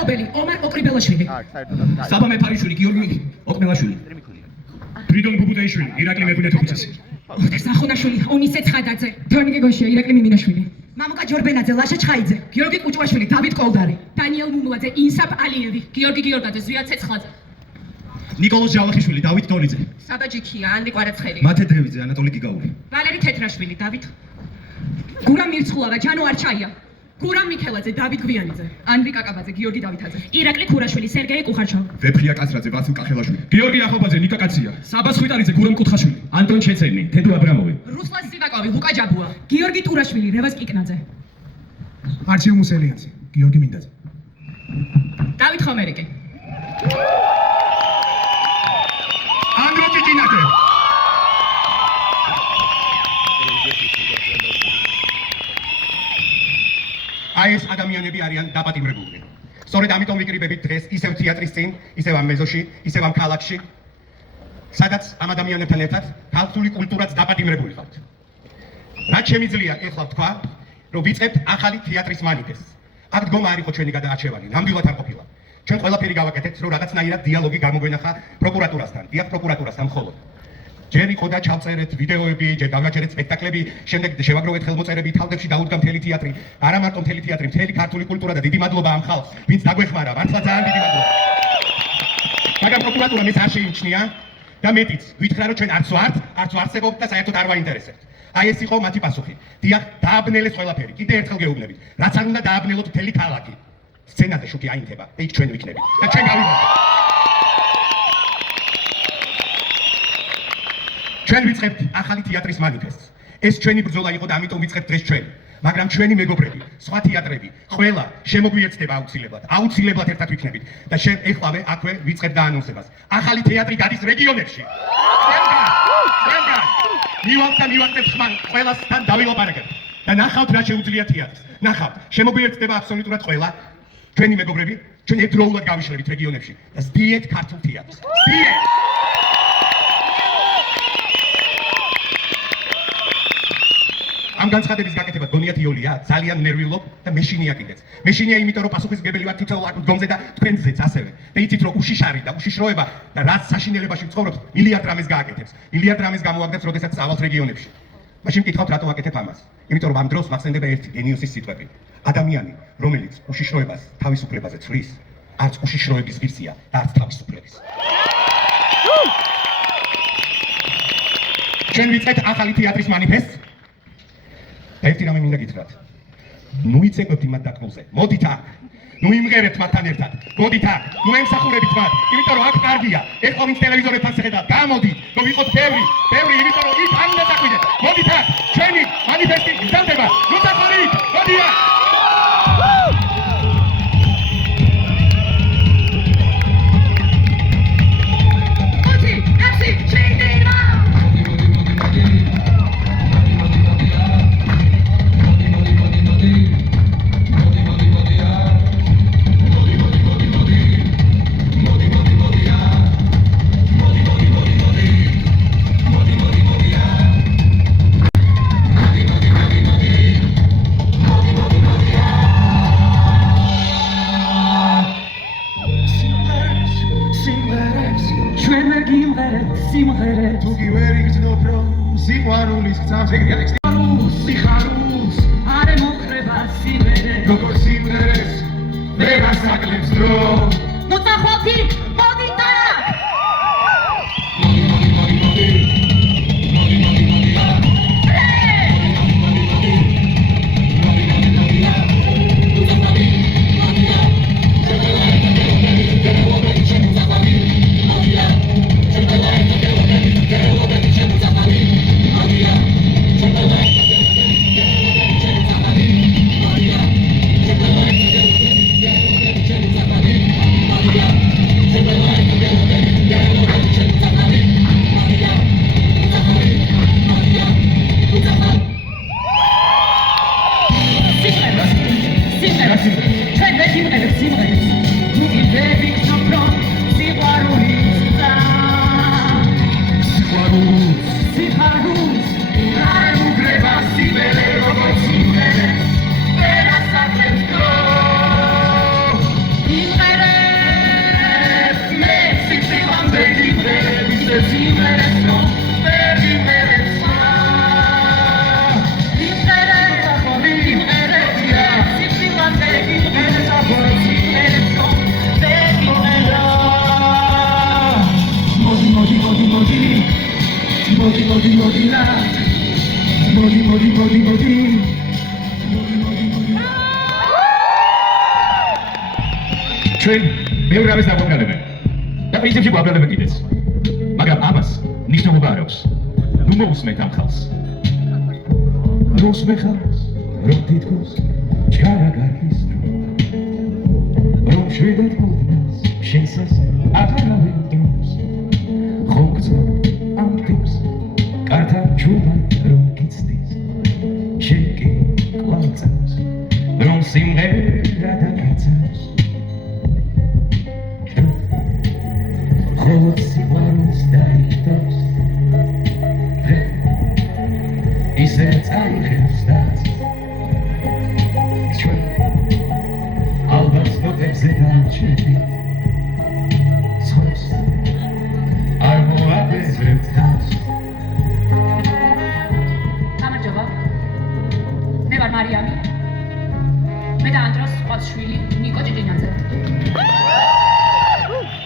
მმართველობელი ომარ ოკრიბელაშვილი. საბა მეფარიშვილი გიორგი ოკმელაშვილი. ფრიდონ ბუბუტაიშვილი, ირაკლი მეფუნეთოფიცესი. სახონაშვილი, ონისე ცხადაძე. თორნიკე გოშია, ირაკლი მიმინაშვილი. მამუკა ჯორბენაძე, ლაშა ჩხაიძე. გიორგი კუჭვაშვილი, დავით კოლდარი. დანიელ მუმლაძე, ინსაფ ალიევი, გიორგი გიორგაძე, ზვია ცეცხლაძე. ნიკოლოზ ჯავახიშვილი, დავით ტოლიძე. საბა ჯიქია, ანდი კვარაცხელი. მათე დევიძე, ანატოლი გიგაური. ვალერი თეთრაშვილი, დავით. გურამ მირცხულავა, ჯანო არჩაია. გურამ მიქელაძე, დავით გვიანიძე. ანდრი კაკაბაძე, გიორგი დავითაძე. ირაკლი ქურაშვილი, სერგეი კუხარჩოვ. ვეფხია კაცრაძე, ვასილ კახელაშვილი. გიორგი ახობაძე, ნიკა კაცია. საბა სვიტარიძე, გურამ კუთხაშვილი. ანტონ ჩეცენი, თედო აბრამოვი. რუსლან სივაკოვი, ლუკა ჯაბუა. გიორგი ტურაშვილი, რევაზ კიკნაძე. არჩილ მუსელიანცი, გიორგი მინდაძე. დავით ხომერიკე. ანდრო ჭიჭინაძე. აი ეს ადამიანები არიან დაპატიმრებულნი. სწორედ ამიტომ ვიკრიბებით დღეს ისევ თეატრის წინ, ისევ ამ მეზოში, ისევ ამ ქალაქში, სადაც ამ ადამიანებთან ერთად ქართული კულტურაც დაპატიმრებული ხართ. რაც შემიძლია ეხლა ვთქვა, რომ ვიწყებთ ახალი თეატრის მანიფესტს. აქ დგომა არ იყო ჩვენი გადაარჩევანი, ნამდვილად არ ყოფილა. ჩვენ ყველაფერი გავაკეთეთ, რომ რაღაცნაირად დიალოგი გამოგვენახა პროკურატურასთან, დიახ პროკურატურასთან მხოლოდ. ჯერ იყო და ჩავწერეთ ვიდეოები, ჯერ გავაჩერეთ სპექტაკლები, შემდეგ შევაგროვეთ ხელმოწერები, თავდებში დაუდგა მთელი თეატრი, არა მარტო მთელი თეატრი, მთელი ქართული კულტურა და დიდი მადლობა ამ ხალხს, ვინც დაგვეხმარა, მართლა ძალიან დიდი მადლობა. მაგრამ პროკურატურამ ეს არ შეიმჩნია და მეტიც, ვითხრა რომ ჩვენ არც ვარსებობთ და საერთოდ არ ვაინტერესებთ. აი ეს იყო მათი პასუხი. დიახ, დააბნელეს ყველაფერი, კიდე ერთხელ გეუბნებით. რაც არ უნდა დააბნელოთ მთელი ქალაქი. სცენაზე შუქი აინთება და იქ ჩვენ ვიქნებით და ჩვენ გავიმართ. ჩვენ ვიწყებთ ახალი თეატრის მანიფესტს. ეს ჩვენი ბრძოლა იყო და ამიტომ ვიწყებთ დღეს ჩვენ. მაგრამ ჩვენი მეგობრები, სხვა თეატრები, ყველა შემოგვიეცდება აუცილებლად. აუცილებლად ერთად ვიქნებით და შენ ეხლავე აქვე ვიწყებ დაანონსებას. ახალი თეატრი გადის რეგიონებში. მივახტებ ხმან ყველასთან დავილაპარაკებ. და ნახავთ რა შეუძლია თეატრს. ნახავთ, შემოგვიეცდება აბსოლუტურად ყველა. ჩვენი მეგობრები, ჩვენ ერთდროულად გავიშლებით რეგიონებში და ზდიეთ ქართულ თეატრს. ზდიეთ! ამ განცხადების გაკეთება გონიათ იოლია, ძალიან ნერვიულობ და მეშინია კიდეც. მეშინია იმიტომ რომ პასუხისმგებელი ვარ თითოეულ დგომზე და თქვენზეც ასევე. და იცით რომ უშიშარი და უშიშროება და რაც საშინელებაში ვცხოვრობთ, მილიარდ რამეს გააკეთებს. მილიარდ რამეს გამოაგდებს, როდესაც წავალთ რეგიონებში. მაშინ მკითხავთ რატო ვაკეთებ ამას? იმიტომ რომ ამ დროს მახსენდება ერთი გენიოსის სიტყვები. ადამიანი, რომელიც უშიშროებას თავისუფლებაზე ცვლის, არც უშიშროების ღირსია და არც თავისუფლების. ჩვენ ვიწყებთ ახალი თეატრის მანიფესტს. ერთი რამე მინდა გითხრათ. ნუ იცეკვებთ იმათ დაკმულზე. მოდით აქ. ნუ იმღერებთ მათთან ერთად. მოდით აქ. ნუ ემსახურებით მათ. იმიტომ რომ აქ კარგია. ეხლა ვინც ტელევიზორებთან შეხედავთ, გამოდით. რომ ვიყოთ ბევრი, იმიტომ რომ იქ არ უნდა დაგვიდეთ. მოდით აქ. ჩვენი მანიფესტი გრძელდება. ნუ დახარით. მოდი აქ. სიყვარულის გზამს ეგრეა ტექსტი სიხარულს არ ემოხრება სიმღერე როგორ სიმღერეს ვერ ასაკლებს დრო მოწახვათი მოდი და ჩვენ მეორე ამას დაგვაკლებენ და პრინციპში გვაბრალებენ კიდეც მაგრამ ამას ნიშნულობა არ აქვს ნუ მოусმენთ ამ ხალხს როს მეხავს რომ თითქოს ჩარაგარგის რომ შვიდად მოვიდას შენსას აღარავინ დროს ხომ გძნობ ამ ტიპს კართან ჩუბად რომ გიცდის შენ კი კლავწავს რომ სიმღერა დაგეცავს ხოლო სიყვარულს დაიდოს ისე წაიღებს დაც ჩვენ ალბათ ნოტებზე დავჭერდით ცხვებს არ მოაბეზრებთ თავს გამარჯობა მე ვარ მარიამი მე და ანდროს ყავს შვილი ნიკო ჭიჭინაძე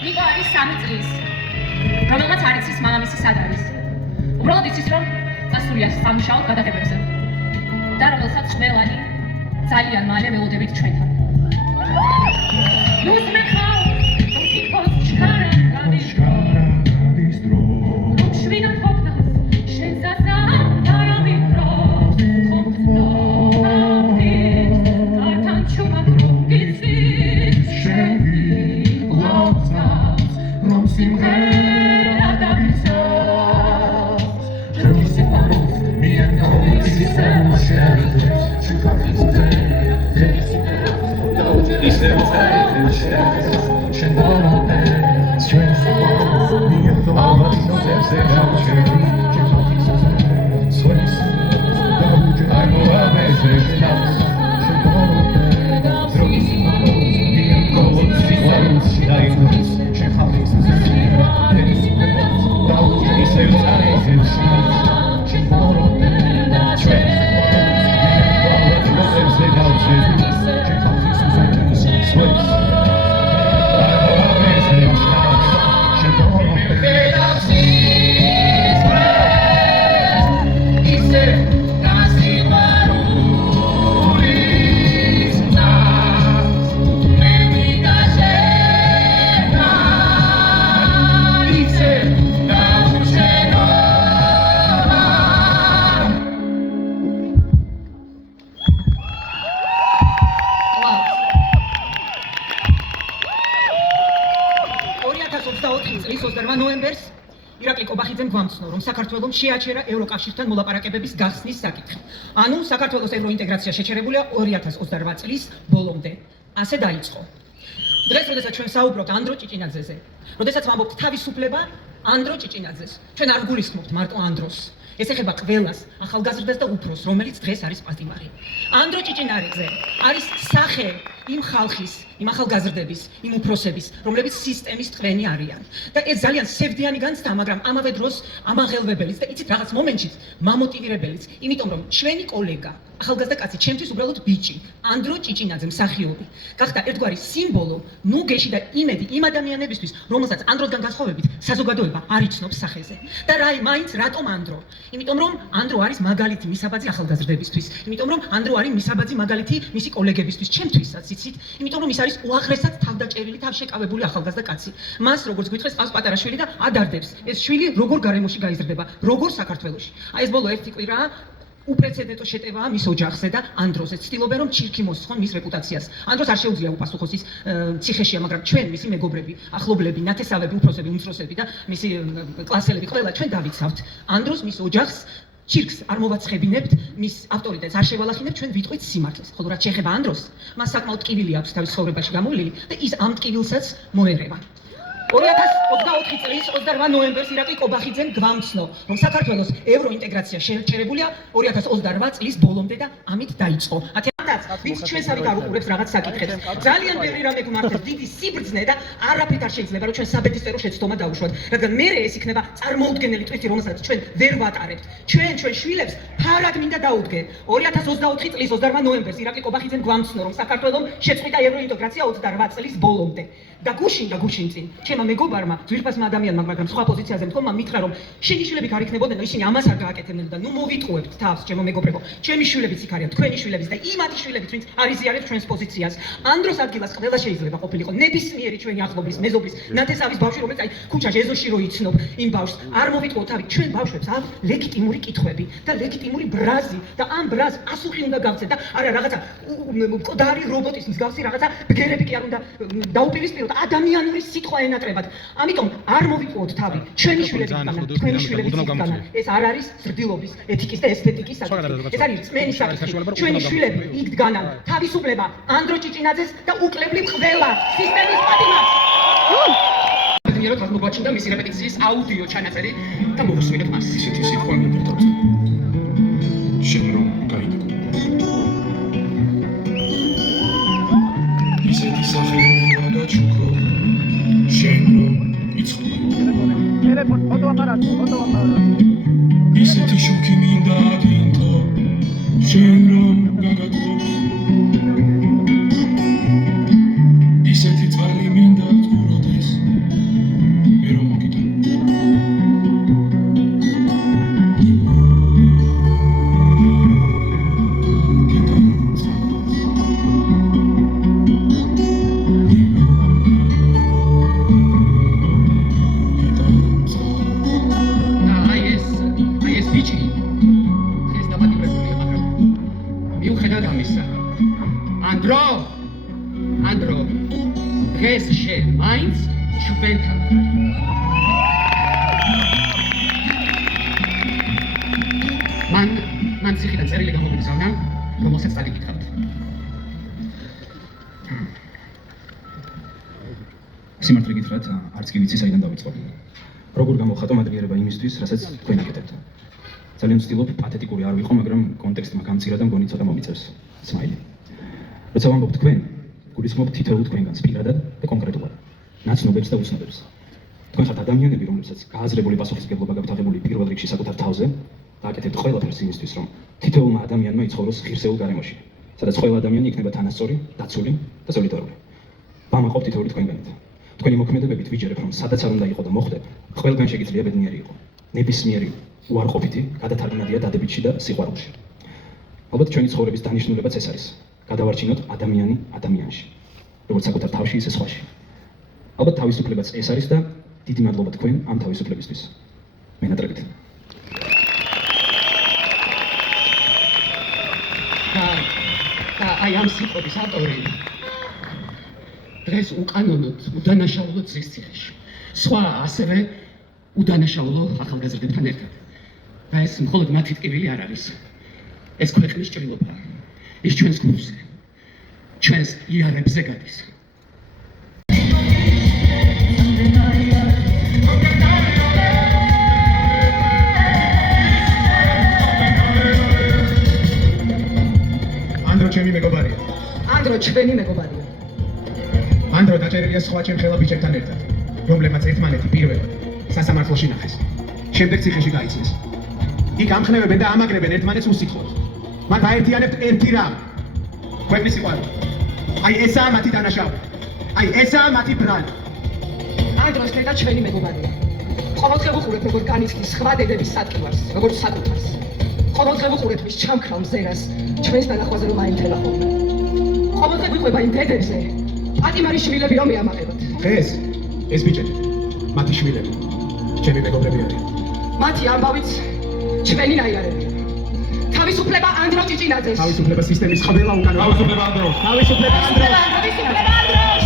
ნიკო არის 3 წლის რომელმაც არ იცის მამამისი სად არის უბრალოდ იცის რომ წასულია სამუშაოდ გადაღებებზე და რომელსაც ყველანი ძალიან მალე ველოდებით ჩვენთან ნუ მეხავ რომ თითქოს ჩქარა გადის დრო რომ შვიდად ყოფნას შენ სასა არავინ დრო ხომ კართან ჩუბად რომ გიცდის შენ გლავწავს რომ სიმღერა დაგიცავს რომ სიყვარულს მიანდოვის ნოემბერს ირაკლი კობახიძემ გვამცნო, რომ საქართველომ შეაჩერა ევროკავშირთან მოლაპარაკებების გახსნის საკითხი. ანუ საქართველოს ევროინტეგრაცია შეჩერებულია 2028 წლის ბოლომდე. ასე დაიწყო. დღეს, როდესაც ჩვენ საუბრობთ ანდრო ჭიჭინაძეზე, როდესაც ვამბობთ თავისუფლება ანდრო ჭიჭინაძეს, ჩვენ არ გულისხმობთ მარტო ანდროს. ეს ეხება ყველას, ახალგაზრდას და უფროს, რომელიც დღეს არის პატიმარი. ანდრო ჭიჭინაძე არის სახე იმ ხალხის, იმ ახალგაზრდების, იმ უფროსების, რომლებიც სისტემის ტყვენი არიან. და ეს ძალიან სევდიანი განცდა, მაგრამ ამავე დროს ამაღელვებელიც და იცით რაღაც მომენტში მამოტივირებელიც, იმიტომ რომ ჩვენი კოლეგა, ახალგაზრდა კაცი, ჩემთვის უბრალოდ ბიჭი, ანდრო ჭიჭინაძე მსახიობი, გახდა ერთგვარი სიმბოლო, ნუგეში და იმედი იმ ადამიანებისთვის, რომელსაც ანდროსგან განსხვავებით საზოგადოება არ იცნობს სახეზე. და მაინც რატომ ანდრო? იმიტომ რომ ანდრო არის მაგალითი მისაბაძი ახალგაზრდებისთვის, იმიტომ რომ ანდრო არის მისაბაძი მაგალითი მისი კოლეგებისთვის, ჩემთვისაც იცით, იმიტომ რომ ის არის უაღრესად თავდაჭერილი, თავშეკავებული ახალგაზრდა კაცი. მას როგორც გითხრეს, ყავს პატარა შვილი და ადარდებს. ეს შვილი როგორ გარემოში გაიზრდება, როგორ საქართველოში. აი ეს ბოლო ერთი კვირაა უპრეცედენტო შეტევაა მის ოჯახზე და ანდროზე. ცდილობენ რომ ჩირქი მოსხონ მის რეპუტაციას. ანდროს არ შეუძლია უპასუხოს ის ციხეშია, მაგრამ ჩვენ მისი მეგობრები, ახლობლები, ნათესავები, უფროსები, უმცროსები და მისი კლასელები ყველა ჩვენ დავიცავთ. ანდროს მის ოჯახს ჩირქს არ მოვაცხებინებთ, მის ავტორიტეტს არ შევალახინებთ, ჩვენ ვიტყვით სიმართლეს. ხოლო რაც შეეხება ანდროს, მას საკმაოდ ტკივილი აქვს თავის ცხოვრებაში გამოვლილი და ის ამ ტკივილსაც მოერევა. 2024 წლის 28 ნოემბერს ირაკლი კობახიძემ გვამცნო, რომ საქართველოს ევროინტეგრაცია შეჩერებულია 2028 წლის ბოლომდე და ამით დაიწყო. რასაც ვინც ჩვენსავით არ უყურებს რაღაც საკითხებს. ძალიან ბევრი რამე გვმართებს, დიდი სიბრძნე და არაფრით არ შეიძლება რომ ჩვენ საბედისწერო შეცდომა დავუშვათ, რადგან მერე ეს იქნება წარმოუდგენელი ტვირთი, რომელსაც ჩვენ ვერ ვატარებთ. ჩვენ შვილებს ფარად მინდა დაუდგე. 2024 წლის 28 ნოემბერს ირაკლი კობახიძემ გვამცნო, რომ საქართველოს შეწყვიტა ევროინტეგრაცია 28 წლის ბოლომდე. და გუშინ წინ ჩემმა მეგობარმა, ძვირფასმა ადამიანმა, მაგრამ სხვა პოზიციაზე მდგომმა მითხრა, რომ შენი შვილები არ იქნებოდნენ, ისინი ამას არ გააკეთებდნენ და ნუ მოვიტყუებთ თავს, ჩემო მეგობრებო. ჩემი შვილებიც იქ არიან, თქვენი შვილებიც და იმათი შვილებიც, ვინც არ იზიარებს ჩვენს პოზიციას. ანდროს ადგილას ყველა შეიძლება ყოფილიყო ნებისმიერი ჩვენი ახლობლის, მეზობლის, ნათესავის ბავშვი, რომელიც აი ქუჩაში ეზოში რო იცნობ იმ ბავშვს. არ მოვიტყუოთ თავი, ჩვენ ბავშვებს აქვს ლეგიტიმური კითხვები და ლეგიტიმური ბრაზი და ამ ბრაზს პასუხი უნდა გავცეთ და არა რაღაცა მკვდარი რობოტის მსგავსი რაღაცა ბგერები კი არ უნდა დაუპირისპიროთ ადამიანური სიტყვა ენატრებად. ამიტომ არ მოვიტყუოთ თავი, ჩვენი შვილები იქნება, თქვენი შვილები იქნება. ეს არ არის ზრდილობის, ეთიკის და ესთეტიკის საკითხი. ეს არის წმენი საკითხი. ჩვენი შვილები იქ დგანან, თავისუფლება ანდრო ჭიჭინაძეს და უკლებლივ ყველა სისტემის პატიმარს. მიეროთ აღმოგვაჩნდა მისი რეპეტიციის აუდიო ჩანაწერი და მოვუსმინეთ მას. ისეთი სიტყვა მივხვდით. შენ რომ გაიგო. ისეთი სახე რომ გადაჩუქო. შენ რომ იწყო. ტელეფონ ფოტოაპარატი. ისეთი შოქი მინდა აგინთო. შენ რომ გაგაგო. ისეთი წყალი მინდა გწუროდეს. მე რომ მოგიდა. ანდრო, დღეს შენ მაინც ჩვენთან ხარ. მან ციხიდან წერილი გამომიგზავნა, რომელსაც დაგიკითხავთ. სიმართლე გითხრათ, არც კი ვიცი საიდან დავიწყო. როგორ გამოვხატო მადლიერება იმისთვის, რასაც თქვენ აკეთებთ. ძალიან ვცდილობ პათეტიკური არ ვიყო, მაგრამ კონტექსტმა გამცირა და მგონი ცოტა მომიწევს. სმაილი. როცა ვამბობ თქვენ, გულისხმობ თითოეულ თქვენგანს პირადად და კონკრეტულად, ნაცნობებს და უცნობებს. თქვენ ხართ ადამიანები, რომლებსაც გააზრებული პასუხისმგებლობა გაქვთ აღებული პირველ რიგში საკუთარ თავზე და აკეთებთ ყველაფერს იმისთვის, რომ თითოეულმა ადამიანმა იცხოვროს ღირსეულ გარემოში, სადაც ყველა ადამიანი იქნება თანასწორი, დაცული და სოლიდარული. ვამაყობ თითოეული თქვენგანით. თქვენი მოქმედებებით ვიჯერებ, რომ სადაც არ უნდა იყო და მოხდეთ, ყველგან შეგიძლია ბედნიერი იყო. ნებისმიერი უარყოფითი გადათარგმნადია დადებითში და სიყვარულში. ალბათ ჩვენი ცხოვრების დანიშნულებაც ეს არის. გადავარჩინოთ ადამიანი ადამიანში, როგორც საკუთარ თავში, ისე სხვაში. ალბათ თავისუფლებაც ეს არის და დიდი მადლობა თქვენ ამ თავისუფლებისთვის. მენატრებით. და აი ამ სიტყვების ავტორი დღეს უკანონოდ უდანაშაულო ძის ციხეში. სხვა ასევე უდანაშაულო ახალგაზრდებთან ერთად. და ეს მხოლოდ მათი ტკივილი არ არის. ეს ქვეყნის ჭრილობაა. ის ჩვენს გულზე, ჩვენს იარებზე გადის. ანდრო ჩემი მეგობარია. ანდრო ჩვენი მეგობარია. ანდრო დაჭერილია სხვა ჩემ ხელა ბიჭებთან ერთად, რომლებმაც ერთმანეთი პირველად სასამართლოში ნახეს. შემდეგ ციხეში გაიცნეს. იქ ამხნევებენ და ამაგრებენ ერთმანეთს უსიტყვოდ. მათ აერთიანებთ ერთი რამ. ქვეყნის სიყვარული. აი ესაა მათი დანაშაული. აი ესაა მათი ბრალი. ანდროს და ჩვენი მეგობარია. ყოველდღე ვუყურებ როგორ განიცდის სხვა დედების სატკივარს, როგორც საკუთარს. ყოველდღე ვუყურებ მის ჩამქრალ მზერას, ჩვენს დანახვაზე რომ აინთელა ხოლმე. ყოველდღე ვიყვება იმ დედებზე, პატიმარი შვილები რომ მეამაყებათ. დღეს ეს ბიჭები, მათი შვილები, ჩემი მეგობრები არიან. მათი ამბავიც ჩვენი ნაირარებია. თავისუფლება ანდრო ჭიჭინაძეს. თავისუფლება სისტემის ყველა უკანონო. თავისუფლება ანდროს. თავისუფლება ანდროს. თავისუფლება ანდროს.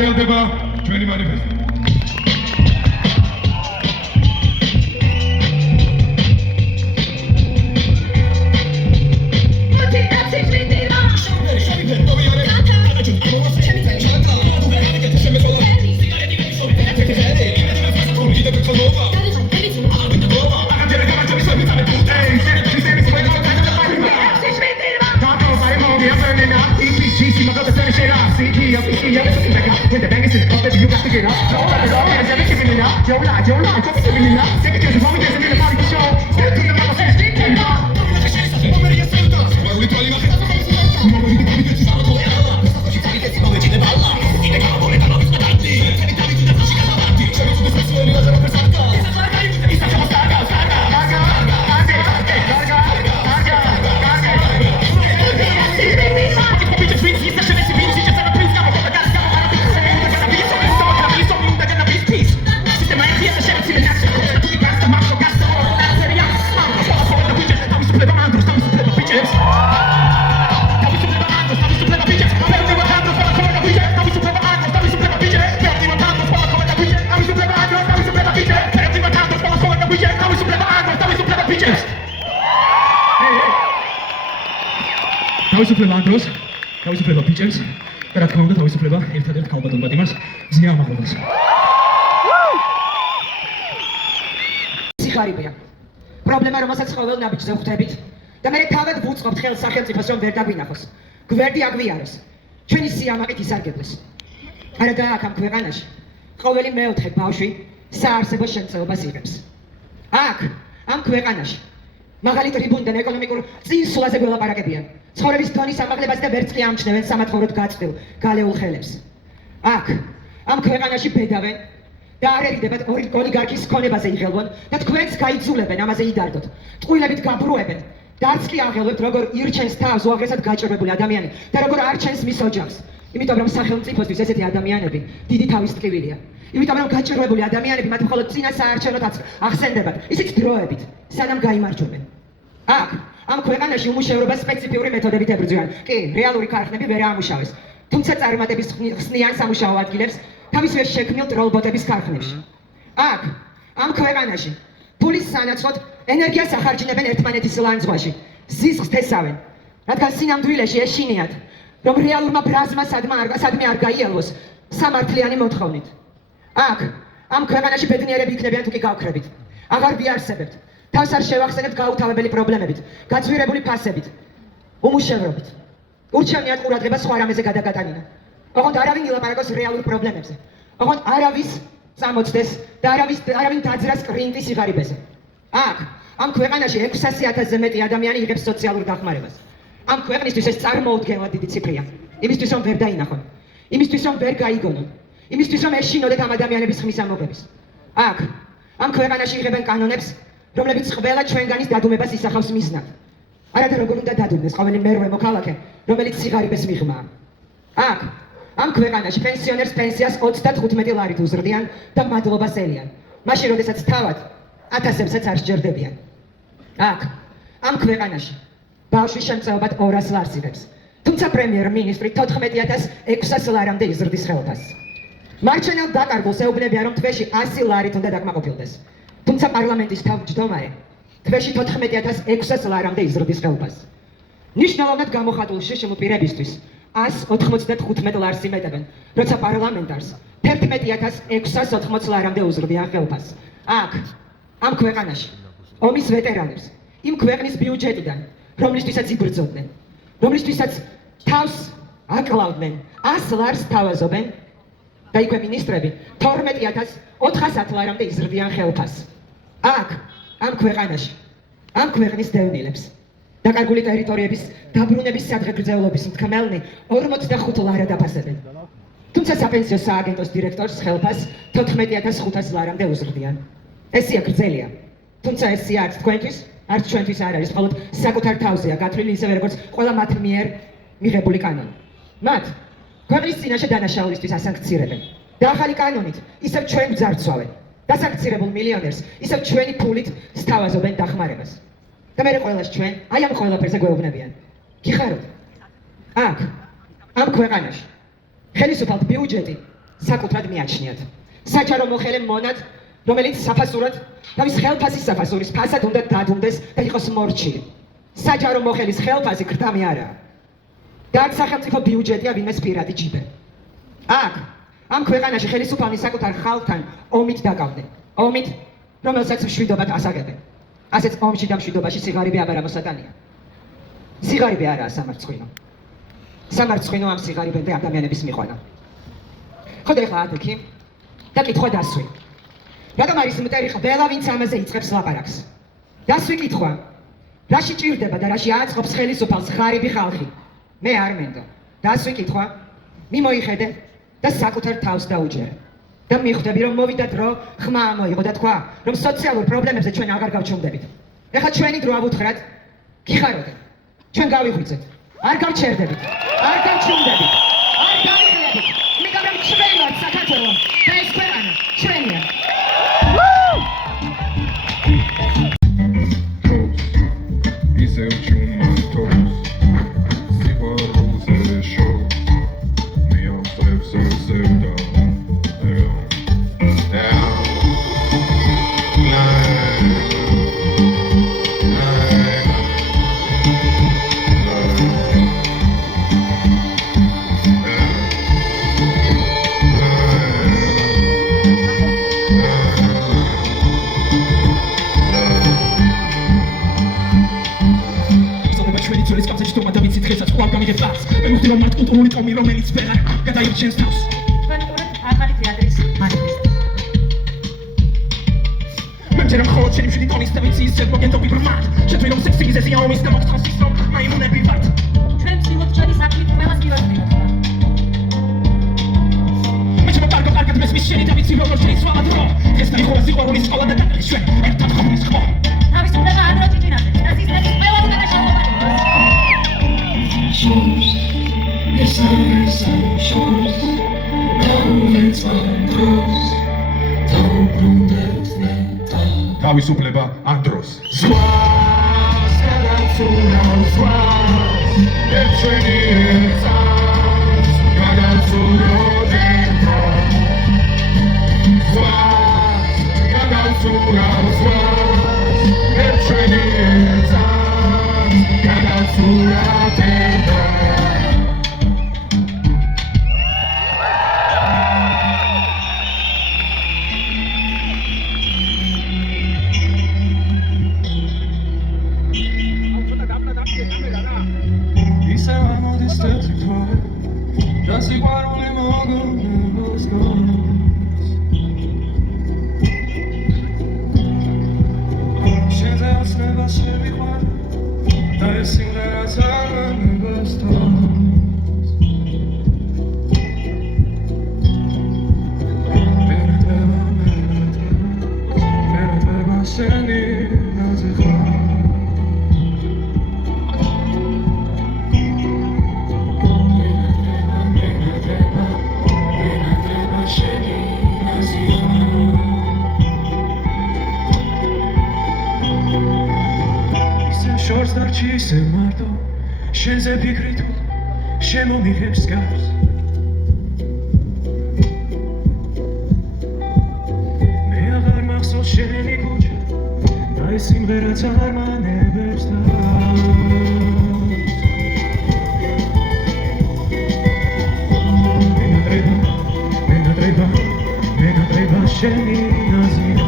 Zelde თავისუფლება ანდროს, თავისუფლება ბიჭებს და რა თქმა უნდა თავისუფლება ერთადერთ ქალბატონ პატიმარს ზია ამაღლებას. სიხარიბეა. პრობლემა რომელსაც ყოველ ნაბიჯზე ვხვდებით და მე თავად ვუწყობთ ხელს სახელმწიფოს რომ ვერ დაგვინახოს. გვერდი აგვიაროს. ჩვენი სიამაყით ისარგებლეს. არადა აქ ამ ქვეყანაში ყოველი მეოთხე ბავშვი საარსებო შემწეობას იღებს. აქ ამ ქვეყანაში მაღალი ტრიბუნიდან ეკონომიკურ წინსვლაზე გველაპარაკებიან. ცხოვრების დონის ამაღლებას და ვერც კი ამჩნევენ სამათხოვროდ გაწვდილ გალეულ ხელებს. აქ ამ ქვეყანაში ბედავენ და არ ერიდებათ ოლიგარქის ქონებაზე იღელვონ და თქვენს გაიძულებენ ამაზე იდარდოთ. ტყუილებით გაბრუებენ და არც კი აღელვებთ როგორ ირჩენს თავს უაღრესად გაჭირვებული ადამიანი და როგორ არჩენს მის ოჯახს. იმიტომ რომ სახელმწიფოსთვის ესეთი ადამიანები დიდი თავის ტკივილია. იმიტომ რომ გაჭირვებული ადამიანები მათ მხოლოდ წინა საარჩევნოთაც ახსენდებათ, ისიც დროებით, სანამ გაიმარჯვებენ. აქ ამ ქვეყანაში უმუშევრობა სპეციფიური მეთოდებით ებრძვიან. კი, რეალური ქარხნები ვერ აამუშავეს. თუმცა წარმატების ხსნიან სამუშაო ადგილებს თავისვე შექმნილ ტროლბოტების ქარხნებში. აქ ამ ქვეყანაში ფულის სანაცვლოდ ენერგიას ახარჯინებენ ერთმანეთის ლანძღვაში. ზისხს თესავენ, რადგან სინამდვილეში ეშინიათ, რომ რეალურმა ბრაზმა სადმე არ გაიელვოს სამართლიანი მოთხოვნით. აქ ამ ქვეყანაში ბედნიერები იქნებიან თუ კი გავქრებით. აღარ ვიარსებებთ. თავს არ შევახსენებთ გაუთავებელი პრობლემებით, გაწვირებული ფასებით, უმუშევრობით. ურჩევნიათ ყურადღება სხვა რამეზე გადაგატანინა. ოღონდ არავინ ილაპარაკოს რეალურ პრობლემებზე. ოღონდ არავის წამოწდეს და არავინ დაძრას კრინტის სიღარიბეზე. აქ ამ ქვეყანაში 600,000-ზე მეტი ადამიანი იღებს სოციალურ დახმარებას. ამ ქვეყნისთვის ეს წარმოუდგენლად დიდი ციფრია. იმისთვის რომ ვერ დაინახონ, იმისთვის რომ ვერ გაიგონონ, იმისთვის რომ ეშინოდეთ ამ ადამიანების ხმის ამოღების. აქ ამ ქვეყანაში იღებენ კანონებს, რომლებიც ყველა ჩვენგანის დადუმებას ისახავს მიზნად. არადა როგორ უნდა დადუმდეს ყოველი მერვე მოქალაქე, რომელიც სიღარიბეს მიღმაა. აქ ამ ქვეყანაში პენსიონერს პენსიას 35 ლარით უზრდიან და მადლობას ელიან. მაშინ როდესაც თავად 1000-ებსაც არ სჯერდებიან. აქ ამ ქვეყანაში ბავშვის შემწეობად 200 ლარს იღებს. თუმცა პრემიერ-მინისტრი 14,600 ლარამდე იზრდის ხელფასს. მარჩენელ დაკარგულს ეუბნებიან, რომ თვეში 100 ლარით უნდა დაკმაყოფილდეს. თუმცა პარლამენტის თავმჯდომარე თვეში 14,600 ლარამდე იზრდის ხელფასს. ნიშნავად გამოხატულ შშმ პირებისთვის 195 ლარს იმეტებენ, როცა პარლამენტარს 11,680 ლარამდე უზრდიან ხელფასს. აქ ამ ქვეყანაში ომის ვეტერანებს იმ ქვეყნის ბიუჯეტიდან, რომლისთვისაც იბრძოდნენ, რომლისთვისაც თავს აკლავდნენ, 100 ლარს თავაზობენ და იქვე მინისტრები 12,400 ლარამდე იზრდიან ხელფასს. აქ ამ ქვეყანაში ამ ქვეყნის დევნილებს დაკარგული ტერიტორიების დაბრუნების სადღეგრძელობის მთქმელნი 45 ლარა დაფასებენ. თუმცა საპენსიო სააგენტოს დირექტორს ხელფასს 14,500 ლარამდე უზრდიან. ეს სია გრძელია. თუმცა ეს სია არც თქვენთვის, არც ჩვენთვის არ არის, მხოლოდ საკუთარ თავზეა გათვლილი, ისევე როგორც ყველა მათ მიერ მიღებული კანონი. მათ ქვეყნის წინაშე დანაშაულისთვის ასანქცირებენ და ახალი კანონით ისევ ჩვენ გვძარცვავენ. დასანქცირებულ მილიონერს ისევ ჩვენი ფულით სთავაზობენ დახმარებას. და მე ყველას ჩვენ აი ამ ყველაფერზე გვეუბნებიან. გიხაროთ. აქ ამ ქვეყანაში ხელისუფალ ბიუჯეტი საკუთრად მიაჩნიათ. საჯარო მოხელე მონად, რომელიც საფასურად თავის ხელფასის საფასურის ფასად უნდა დადუნდეს და იყოს მორჩილი. საჯარო მოხელის ხელფასი ქრდამი არაა. და აქ სახელმწიფო ბიუჯეტია ვინმეს პირადი ჯიბე. აქ ამ ქვეყანაში ხელისუფალნი საკუთარ ხალხთან ომით დაკავდნენ. ომით, რომელსაც მშვიდობად ასაგებენ. ასეც ომში და მშვიდობაში სიღარიბე აბარა მოსატანია. სიღარიბე არაა სამარცხვინო. სამარცხვინო ამ სიღარიბემდე ადამიანების მიყვანა. ხოდა ეხლა ადექი და კითხვა დასვი. რატომ არის მტერი ყველა ვინც ამაზე იწყებს ლაპარაკს? დასვი კითხვა. რაში ჭირდება და რაში აწყობს ხელისუფალს ღარიბი ხალხი? მე არ მენდო. დასვი კითხვა. მიმოიხედე და საკუთარ თავს დაუჯერე. და მიხვდები რომ მოვიდა დრო, ხმა მოიღო და თქვა, რომ სოციალურ პრობლემებზე ჩვენ აღარ გავჩუმდებით. ეხლა ჩვენი დრო ავუთხრათ, გიხაროდეთ. ჩვენ გავიღვიძეთ. არ გავჩერდებით. არ გავჩუმდებით. არ გავიღლებით. იმიტომ რომ ჩვენ ვართ საქართველო და ეს ქვეყანა ჩვენია. მათ კულტურული ტომი რომელიც ვეღარ გადაირჩენს თავს. თქვენ ყურებთ ახალი თეატრის მანიფესტს. მემჯერა მხოლოდ შენი მშვიდი ტონის და ვიცი ისევ მოგენდობი ბრმად. შეთვლი რომ სექსიზეზე აომის და მოგწონს ის რომ მაიმუნები ვართ. ჩვენ ვცდილობთ ჩვენი საქმით ყველას მივაწყდით. მე შემოგარგო კარგად მესმის შენი და ვიცი როგორ შეიცვალა დრო. დღეს დაიხურა სიყვარულის სკოლა და დაკლეს ჩვენ ერთად ხმის ხმო. თავისუფლება ადრე ჭიჭინავთ და სისტემის ყველა გადაშალობა. თავისუფლება ამ დროს. შენზე ფიქრი თუ შემომიღებს გავს მე აღარ მახსოვს შენი ქუჩა და ეს სიმღერაც აღარ მანებებს თავს მენატრება შენი ნაზია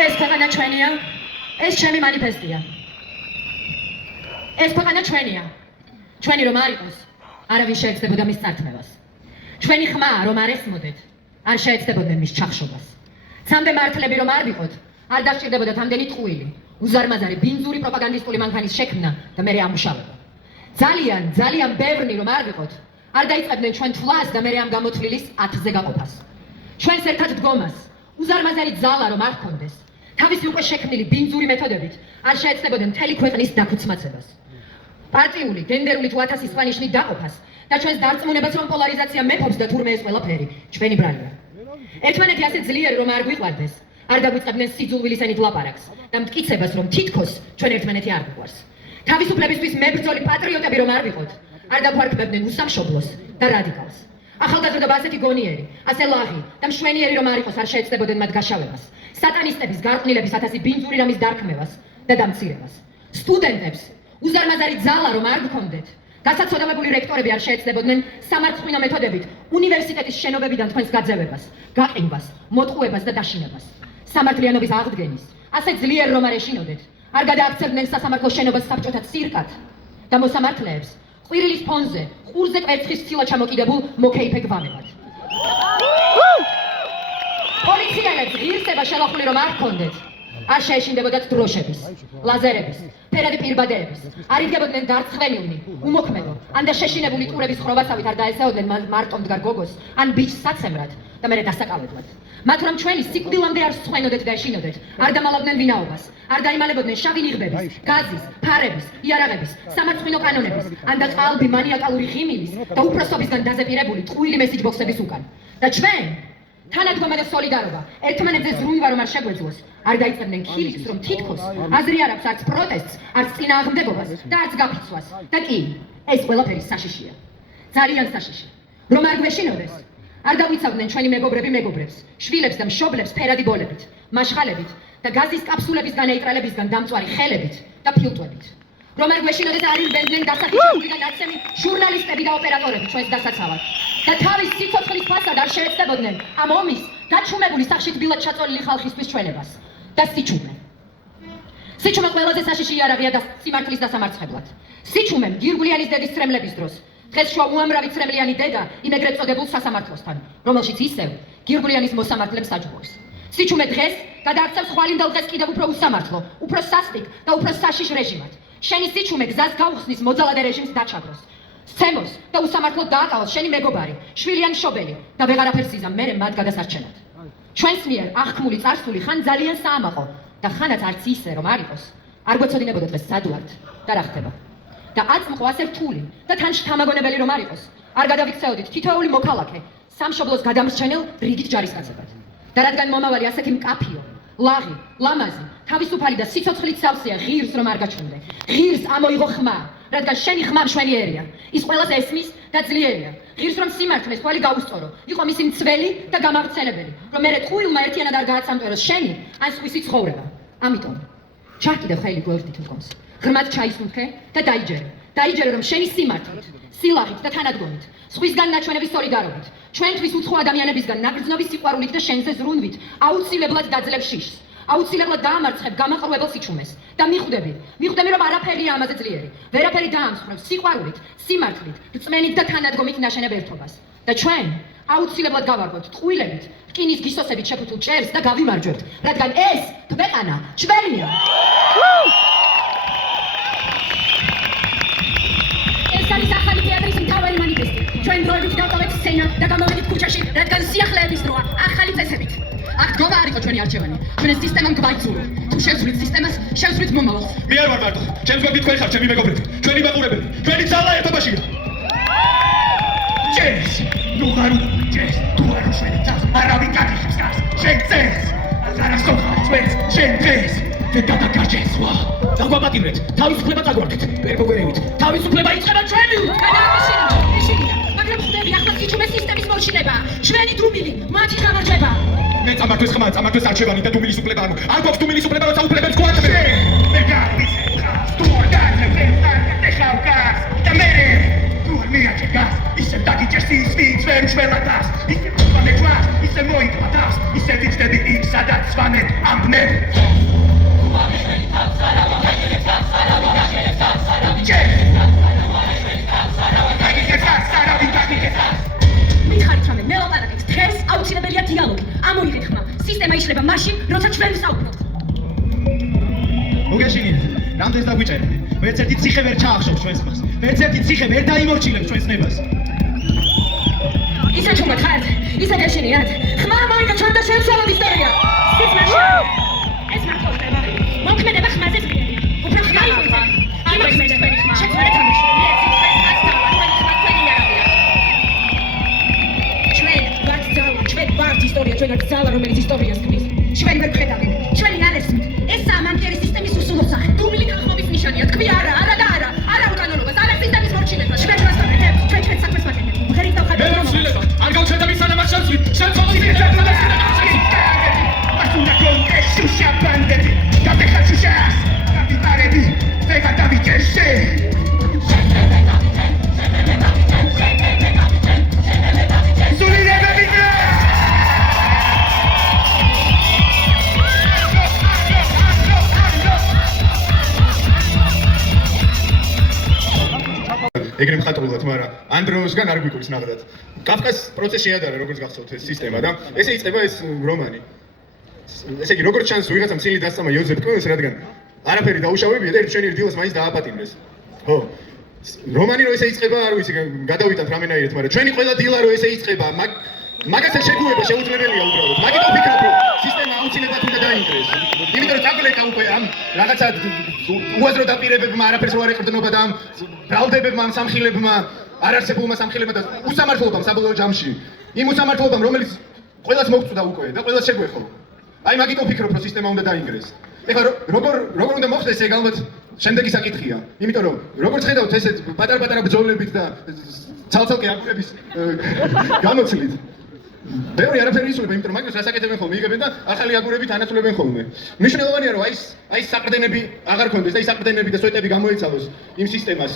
ეს ქვეყანა ჩვენია, ეს ჩემი მანიფესტია. ეს ქვეყანა ჩვენია. ჩვენი რომ არ იყოს, არავის შეეცდებოდა მის წართმევას. ჩვენი ხმა რომ არ ესმოდეთ, არ შეეცდებოდნენ მის ჩახშობას. ცამდე მართლები რომ არ ვიყოთ, არ დასჭირდებოდათ ამდენი ტყუილი, უზარმაზარი ბინძური პროპაგანდისტული მანქანის შექმნა და მერე ამუშავება. ძალიან ბევრი რომ არ ვიყოთ, არ დაიწყებდნენ ჩვენ თვლას და მერე ამ გამოთვლილის 10-ზე გაყოფას. ჩვენს ერთად დგომას უზარმაზარი ძალა რომ არ ჰქონდეს, თავისი უკვე შექმნილი ბინძური მეთოდებით არ შეეცდებოდნენ მთელი ქვეყნის დაქუცმაცებას. პარტიული, გენდერული თუ ათასი სხვა ნიშნით დაყოფას და ჩვენს დარწმუნებას რომ პოლარიზაცია მეფობს და თურმე ეს ყველაფერი ჩვენი ბრალია. ერთმანეთი ასე ძლიერი რომ არ გვიყვარდეს, არ დაგვიწყებდნენ სიძულვილისენით ლაპარაკს და მტკიცებას რომ თითქოს ჩვენ ერთმანეთი არ გვიყვარს. თავისუფლებისთვის მებრძოლი პატრიოტები რომ არ ვიყოთ, არ დაგვარქმევდნენ უსამშობლოს და რადიკალს. ახალგაზრდობა ასეთი გონიერი, ასე ლაღი და მშვენიერი რომ არ იყოს არ შეეცდებოდნენ მათ გაშავებას, სატანისტების გარყვნილების ათასი ბინძური რამის დარქმევას და დამცირებას. სტუდენტებს უზარმაზარი ძალა რომ არ გქონდეთ, გასაცოდავებული რექტორები არ შეეცდებოდნენ სამარცხვინო მეთოდებით უნივერსიტეტის შენობებიდან თქვენს გაძევებას, გაყინვას, მოტყუებას და დაშინებას. სამართლიანობის აღდგენის, ასე ძლიერ რომ არ ეშინოდეთ, არ გადააქცევდნენ სასამართლოს შენობას საბჭოთა ცირკად და მოსამართლეებს ყვირილის ფონზე, ყურზე კვერცხის ცილა ჩამოკიდებულ მოკეიფე გვამებად. პოლიციელებს ღირსება შელახული რომ არ ჰქონდეთ, არ შეეშინდებოდათ დროშების, ლაზერების, ფერადი პირბადეების, არ იდგებოდნენ დარცხვენილნი, უმოქმედო, ან და შეშინებული ტურების ხრობასავით არ დაესეოდნენ მარტო მდგარ გოგოს, ან ბიჭს საცემრად და მერე დასაკავებლად. მათ რომ ჩვენი სიკვდილამდე არ სცხვენოდეთ და ეშინოდეთ, არ დამალავდნენ ვინაობას, არ დაიმალებოდნენ შავი ნიღბების, გაზის, ფარების, იარაღების, სამარცხვინო კანონების, ან და ყალბი მანიაკალური ღიმილის და უფროსობისგან დაზეპირებული ტყუილი მესიჯბოქსების უკან. და ჩვენ თანადგომა და სოლიდარობა ერთმანეთზე ზრუნვა რომ არ შეგვეძლოს, არ დაიწყებდნენ ქილიკს რომ თითქოს აზრი არ აქვს არც პროტესტს, არც წინააღმდეგობას და არც გაფიცვას. და კი, ეს ყველაფერი საშიშია. ძალიან საშიში. რომ არ გვეშინოდეს, არ დავიცავდნენ ჩვენი მეგობრები მეგობრებს, შვილებს და მშობლებს ფერადი ბოლებით, მაშხალებით და გაზის კაფსულებისგან ნეიტრალებისგან დამწვარი ხელებით და ფილტვებით. რომ არ გვეშინოდეს არ იბენდნენ დასახიჩებული და ნაცემი ჟურნალისტები და ოპერატორები ჩვენს დასაცავად. და თავის სიცოცხლის ფასად არ შეეცდებოდნენ ამ ომის გაჩუმებული სახში თბილად ჩაწოლილი ხალხისთვის ჩვენებას და სიჩუმე. სიჩუმე ყველაზე საშიში იარაღია და სიმართლის დასამარცხებლად. სიჩუმემ გირგვლიანის დედის წრემლების დროს დღეს შუა უამრავი წრემლიანი დედა იმ ეგრეთ წოდებულ სასამართლოსთან, რომელშიც ისევ გირგვლიანის მოსამართლებს აჯბურს. სიჩუმე დღეს გადააქცევს ხვალინდელ დღეს კიდევ უფრო უსამართლო, უფრო სასტიკ და უფრო საშიშ რეჟიმად. შენი სიჩუმე გზას გაუხსნის მოძალადე რეჟიმს დაჩაგროს. სცემოს და უსამართლოდ დააკავოს შენი მეგობარი, შვილი ან მშობელი და ვეღარაფერს იზამ მერე მათ გადასარჩენად. ჩვენს მიერ აღქმული წარსული ხან ძალიან საამაყო და ხანაც არც ისე რომ არ იყოს, არ გვეცოდინებოდა დღეს სად ვართ და რა ხდება. და აწმყო ასე რთული და თან შთამაგონებელი რომ არ იყოს, არ გადავიქცეოდით თითოეული მოქალაქე სამშობლოს გადამრჩენელ რიგით ჯარისკაცებად. და რადგან მომავალი ასეთი მკაფიო, ლაღი, ლამაზი, თავისუფალი და სიცოცხლით სავსეა, ღირს რომ არ გაჩვენდე. ღირს ამოიღო ხმა, რადგან შენი ხმა მშვენიერია, ის ყველას ესმის და ძლიერია. ღირს რომ სიმართლეს თვალი გაუსწორო, იყო მისი მცველი და გამავრცელებელი, რომ მერე ტყუილმა ერთიანად არ გააცამტვეროს შენი ან სხვისი ცხოვრება. ამიტომ ჩაკიდე ხელი გვერდით მდგომს. ღრმად ჩაისუნთქე და დაიჯერე. დაიჯერე რომ შენი სიმართლით, სილაღით და თანადგომით, სხვისგან ნაჩვენების სოლიდარობით, ჩვენთვის უცხო ადამიანებისგან ნაგრძნობის სიყვარულით და შენზე ზრუნვით, აუცილებლად დაძლებ შიშს. აუცილებლად დაამარცხებ გამაყრუებელ სიჩუმეს და მიხვდები რომ არაფერია ამაზე ძლიერი. ვერაფერი დაამსხვრევს სიყვარულით, სიმართლით, რწმენით და თანადგომით ნაშენებ ერთობას. და ჩვენ აუცილებლად გავარგოთ ტყუილებით, რკინის გისოსებით შეფუთულ ჭერს და გავიმარჯვებთ, რადგან ეს ქვეყანა ჩვენია. ეს არის ახალი თეატრის მთავარი მანიფესტი. ჩვენ დროებით დავტოვეთ სცენა და გამოვედით ქუჩაში, რადგან სიახლეების დროა ახალი წესებით. აქ დგომა არ იყო ჩვენი არჩევანი. ჩვენ ეს სისტემამ გვაიცურო. თუ შევსვრით სისტემას, შევსვრით მომავალს. მე არ ვარ მარტო. ჩემს გვერდით თქვენ ხართ, ჩემი მეგობრები, ჩვენი მაყურებელი, ჩვენი ძალა ერთობაშია. ჯეს, ნუ ხარ ჯეს, თუ არ უშვენი წას, არავინ გაგიხებს გას. შენ წეს, არასოხარ ჩვენს, შენ წეს. და დაგარჩეს ვა. დაგვაპატიმრეთ, თავისუფლება დაგვარქეთ. ვერ მოგერევით, თავისუფლება იწყება ჩვენი. ეშინია, მაგრამ ხდები ახლა სიჩუმე სისტემის მოშინება. ჩვენი დუმილი, მათი გამარჯვება. მე წამართვის ხმა, წამართვის არჩევანი და დუმილის უფლება, ანუ არ გვაქვს დუმილის უფლება, როცა უფლებებს გვაქვს. მე გავიცე, თუ დაძე ვერტან დეხავკას და მე თუ მიაჭეგას, ისე დაგიჭერს ის ვინც ვერ შველადას, ისე მომანეჭვას, ისე მოიყვადას, ისე ვიჩდები იქ, სადაც სვანეთ ამბნე. მითხარით რამე მელაპარაკეთ, დღეს აუცილებელია დიალოგი. ამოიღეთ ხმა, სისტემა იშლება მაშინ, როცა ჩვენ ვსაუბრობთ. მოგეშინიათ, რამდენს დაგვიჭერეთ? ვერც ერთი ციხე ვერ ჩაახშობს ჩვენს ხმას. ვერც ერთი ციხე ვერ დაიმორჩილებს ჩვენს ნებას. ისე ჩუმად ხართ, ისე გეშინიათ. ხმა მოიგო ჩვენ და შევცვალოთ ისტორია. სიცმაშია. ეს მართლა ხდება. მოქმედება ხმაზე ზრდია. უფრო ხმა იქნება. იმოქმედება თქვენი ხმა. შეცვალეთ ამაში. ჩვენ ვართ ისტორია, ჩვენ არ ძალა რომელიც ისტორიას ქმნის. ჩვენ ვერ ვხედავენ. ჩვენი არ ესმით. ეს სამანკიერი სისტემის უსულო სახე. დუმილი თანხმობის ნიშანია. თქვი არა, არა და არა. არა უკანონობას, არა სისტემის მორჩილება. ჩვენ ვასწავლეთ, ჩვენ საქმეს ვაკეთებთ. ღერით დავხატეთ. მე მოსვლება, არ გავჩერდები სანამ არ შევსვი. შენ ცოტა ისე Una con te sucia bandeti, da te calciușas, da ti parebi, vega da vitesse. Sulile bebite! ეგრე მხატვრულად, მაგრამ ამ დროსგან არ გვიკვირს ნახდათ. კაფკას პროცესი შეადარა როგორც გახსოვთ ეს სისტემა და ესე იწყება ეს რომანი. ესე იგი როგორც ჩანს ვიღაცა მცილი დასწამა იოზეფ კუნს, რადგან არაფერი დაუშავებია და ერთ ჩვენი დილას მაინც დააპატიმრეს. ხო. რომანი რო ესე იწყება, არ ვიცი, გადავიტანთ რამენაირად, მაგრამ ჩვენი ყველა დილა რო ესე იწყება, მაგასაც შეგუება შეუძლებელია უბრალოდ. მაგით ვფიქრობ, რომ სისტემა აუცილებლად უნდა დაინგრეს. იმიტომ რომ წაგლეკა უკვე ამ რაღაცა უაზრო დაპირებებმა არაფერს რო არ ეყრდნობა და ამ ბრალდებებმა, ამ სამხილებმა, არ არსებულმა სამხილებმა და უსამართლობამ საბოლოო ჯამში. იმ უსამართლობამ, რომელიც ყველას მოგწუდა უკვე და ყველას შეგვეხო. აი მაგით ვფიქრობ, რომ სისტემა უნდა დაინგრეს. ეხლა როგორ უნდა მოხდეს ეგ ალბათ შემდეგი საკითხია. იმიტომ რომ როგორც ხედავთ ესეთ პატარ-პატარა ბრძოლებით და ცალ-ცალკე აგურების გამოცვლით ბევრი არაფერი ისულება, იმიტომ რომ მაგას რასაკეთებენ ხოლმე, იგებენ და ახალი აგურებით ანაცვლებენ ხოლმე. მნიშვნელოვანია რომ აი საყრდენები აღარ ქონდეს და ის საყრდენები და სვეტები გამოეცალოს იმ სისტემას.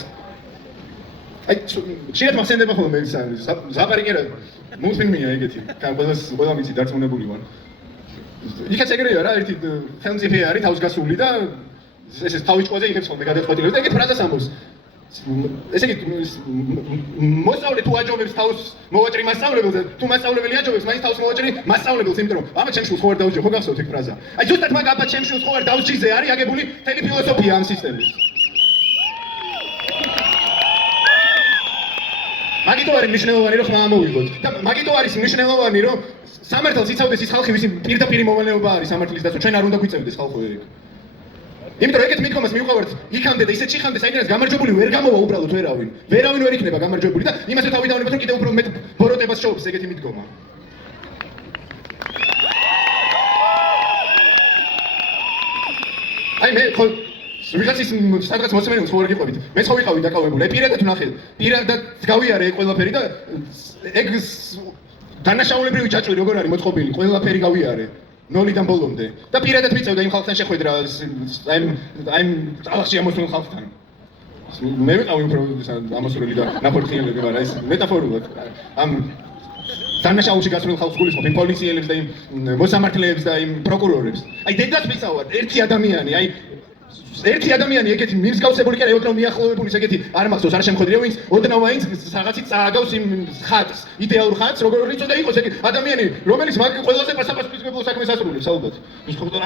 აი შეიძლება მახსენდება ხოლმე ეს ზაპარი კი არა მულტფილმია ეგეთი. ყველა ვიცი დარწმუნებული ვარ. იქაც ეგრეა რა, ერთი ხელმწიფე არის თავს გასული და ეს თავის ჭყვაზე იღებს ხოლმე გადაწყვეტილებას და ეგეთ ფრაზას ამბობს. ესე იგი მოსწავლე თუ აჯობებს თავს მოვაჭრი მასწავლებელს და თუ მასწავლებელი აჯობებს მაინც თავს მოვაჭრი მასწავლებელს, იმიტომ რომ აბა ჩემს შულს ხო არ დაუსჯე, ხო გახსოვთ ეგ ფრაზა? აი ზუსტად მაგ აბა ჩემს შულს ხო არ დაუსჯიზე არის აგებული მთელი ფილოსოფია ამ სისტემის. მაგითო არის მნიშვნელოვანი რომ ხმა ამოვიღოთ და მაგითო არის მნიშვნელოვანი რომ სამართალს იცავდეს ის ხალხი, ვისი პირდაპირ მოვალეობა არის სამართლის დაცვა, ჩვენ არ უნდა გვიწევდეს ხალხო ეგ. იმიტომ რომ ეგეთ მიდგომას მივყავართ იქამდე და ისეთ შიხამდე, საიდანაც გამარჯვებული ვერ გამოვა უბრალოდ ვერავინ. ვერავინ ვერ იქნება გამარჯვებული და იმასე თავი დავუნებოთ, რომ კიდევ უფრო მეტ ბოროტებას შობს ეგეთი მიდგომა. აი მე ხო ვიღაცის სადღაც მოსმენილს ხო არ გიყვებით. მეც ხო ვიყავი დაკავებული. აი პირადად ვნახე. პირადად გავიარე ეგ ყველაფერი და ეგ დანაშაულებრივი ჭაჭვი როგორ არის მოწყობილი, ყველაფერი გავიარე. ნოლიდან ბოლომდე და პირადად მიწევდა იმ ხალხთან შეხვედრა აი წალახში ამოსულ ხალხთან. მე ვიყავი უფრო ამოსული და ნაფორხიელები, მაგრამ ეს მეტაფორულად ამ დანაშაულში გასულ ხალხს გულისხმობ, იმ პოლიციელებს და იმ მოსამართლეებს და იმ პროკურორებს. აი დედას ვიწავარ, ერთი ადამიანი ეგეთი მიმსგავსებული კი არა, ოდნავ მიახლოვებული ეგეთი არ მახსოვს, არ შემხედრია ვინც ოდნავ აინც რაღაცით წააგავს იმ ხატს, იდეალურ ხატს, როგორიც უნდა იყოს ეგ ადამიანი, რომელიც მაგ ყველაზე პასუხისმგებლო საქმეს ასრულებს ალბათ.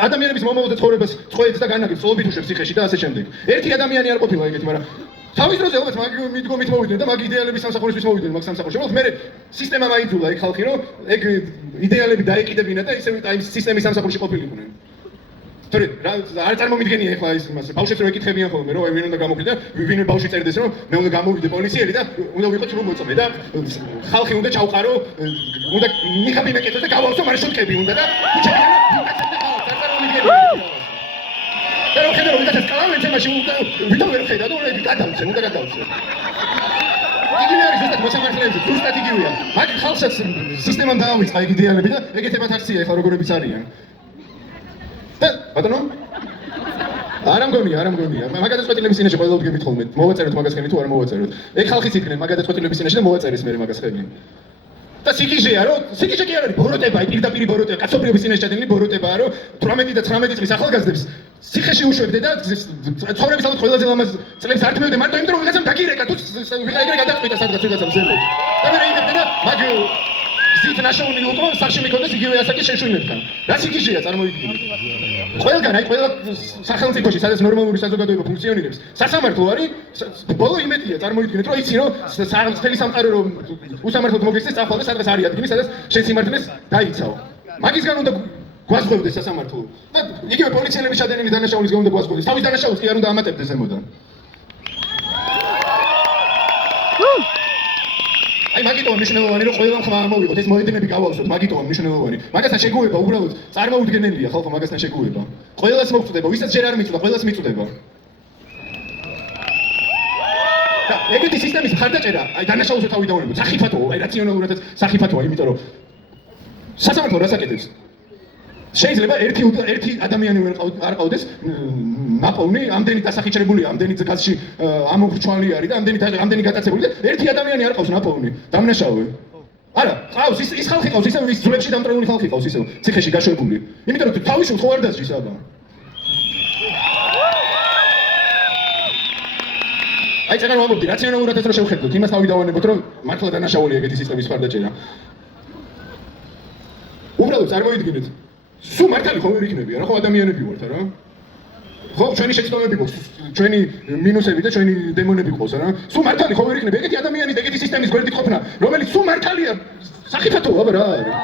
ადამიანების მომავალ ცხოვრებას წყვეტს და განაგებს, ცოლობითუშებს ციხეში და ასე შემდეგ. ერთი ადამიანი არ ყოფილა ეგეთი, მაგრამ თავის დროზე ალბათ მაგ მიდგომით მოვიდნენ და მაგ იდეალების სამსახურისთვის მოვიდნენ მაგ სამსახურში. მე სისტემა მაიძულა ეგ ხალხი, რომ ეგ იდეალები დაეკიდებინა და ისე აი სისტემის სამსახურში ყოფილიყვნენ. თორე არ წარმომიდგენია ეხლა ის იმას ბავშვებს რო ეკითხებიან ხოლმე რომ ვინ უნდა გამოკვიდე ვინ ბავშვი წერდეს რომ მე უნდა გამოვიდე პოლიციელი და უნდა ვიყო რომ მოწმე და ხალხი უნდა ჩავყარო უნდა მიხაბი მეკეთო და გავავსო მარშრუტები უნდა და ქუჩებიდან არ წარმომიდგენია და რო ხედავ რომ ვიღაცას კლავენ თემაში უნდა ვიდო ვერ ხედა და უნდა გადავცე იგივე არის ზუსტად მოსამართლეებზე ზუსტად იგივეა მაგ ხალხსაც სისტემამ დაავიწყა ეგ იდეალები და ეგეთებად აქცია ეხლა როგორებიც არიან და ბატონო არ ამგონია მაგ გადაწყვეტილების წინაშე ყველა ვდგებით ხოლმე მოვაწეროთ მაგას ხელი თუ არ მოვაწეროთ ეგ ხალხიც იქნება მაგ გადაწყვეტილების წინაშე და მოვაწერეს მე მაგას ხელი და სიკიჟეა რომ სიკიჟე კი არ არის ბოროტება პირდაპირ ბოროტება კაცობრიობის წინაშე ჩადენილი ბოროტებაა რომ 18 და 19 წლის ახალგაზრდებს ციხეში უშვებდე და ცხოვრების ალბათ ყველაზე ლამაზ წლებს არ თმევდე მარტო იმიტომ რომ ვიღაცამ დაგირეკა თუ ვიღა ეგრე გადაწყვიტა სადღაც ვიღაცამ ზემოთ და მე რაიმებდე და მაგ გზით ნაშოვნი ლოტო სახში მიქონდეს იგივე ასაკის შეშვილებთან. რა სიგიჟეა წარმოიდგინეთ. ყველგან აი ყველა სახელმწიფოში სადაც ნორმალური საზოგადოება ფუნქციონირებს, სასამართლო არის ბოლო იმედია წარმოიდგინეთ რომ იცი რომ მთელი სამყარო რომ უსამართლოდ მოგეცეს წახვალ და სადღაც არის ადგილი სადაც შენ სიმართლეს დაიცავ. მაგისგან უნდა გვასწავდეს სასამართლო და იგივე პოლიციელების ჩადენილი დანაშაულის გონდა გვასწავდეს. თავის დანაშაულს კი არ უნდა ამატებდეს ზემოდან. აი მაგიტოა მნიშვნელოვანი რომ ყველამ ხმა არ მოვიღოთ ეს მოედინები გავავსოთ მაგიტოა მნიშვნელოვანი მაგასთან შეგუება უბრალოდ წარმოუდგენელია ხალხო მაგასთან შეგუება ყველას მოგწდება ვისაც ჯერ არ მიწვდა ყველას მიწვდება და ეგეთი სისტემის მხარდაჭერა აი დანაშაულზე თავი დავუნებოთ სახიფათოა აი რაციონალურადაც სახიფათოა იმიტომ რომ სასამართლო რას აკეთებს შეიძლება ერთი ადამიანი არ ყავდეს ნაპოვნი ამდენი დასახიჩრებული ამდენი გაზში ამოხრჩვალი არის და ამდენი გატაცებული და ერთი ადამიანი არ ყავს ნაპოვნი დამნაშავე არა ყავს ის ხალხი ყავს ისევ ის ძვლებში დამტრეული ხალხი ყავს ისევ ციხეში გაშვებული იმიტომ რომ თავისუფლ ხო არ დასჯის აბა აი წეგან ვამბობდი რაციონალურადაც რომ შევხედოთ იმას თავი დავანებოთ რომ მართლა დანაშაულია ეგეთი სისტემის მხარდაჭერა უბრალოდ წარმოიდგინეთ სულ მართალი ხო ვერ იქნებია რა ხო ადამიანები ვართ არა ხო ჩვენი შეცდომები გვაქვს ჩვენი მინუსები და ჩვენი დემონები გვყავს არა სულ მართალი ხო ვერ იქნებია ეგეთი ადამიანის და ეგეთი სისტემის გვერდით ყოფნა რომელიც სულ მართალია სახიფათოა აბა რა არის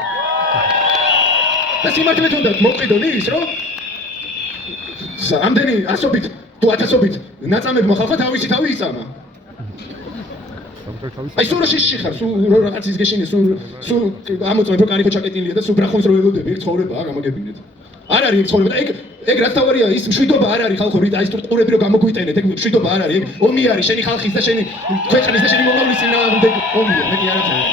და სიმართლე თუნდა მოვყიდონ ის რომ ამდენი ასობით თუ ათასობით ნაწამებმა ხალხმა თავისი თავი იწამა აი სულ შიში ხარ სულ რაღაც ის გეშინე სულ ამოწმე რომ კარი ხო ჩაკეტილია და სულ ბრახონს რო ელოდები ეგ ცხოვრებაა გამოგებინეთ არ არის ეგ ცხოვრება და ეგ რაც თავარია ის მშვიდობა არ არის ხალხო რით აი სტруქტურები რო გამოგვიტენეთ ეგ მშვიდობა არ არის ეგ ომი არის შენი ხალხის და შენი ქვეყნის და შენი მომავლის წინააღმდეგ ომია მეტი არ არის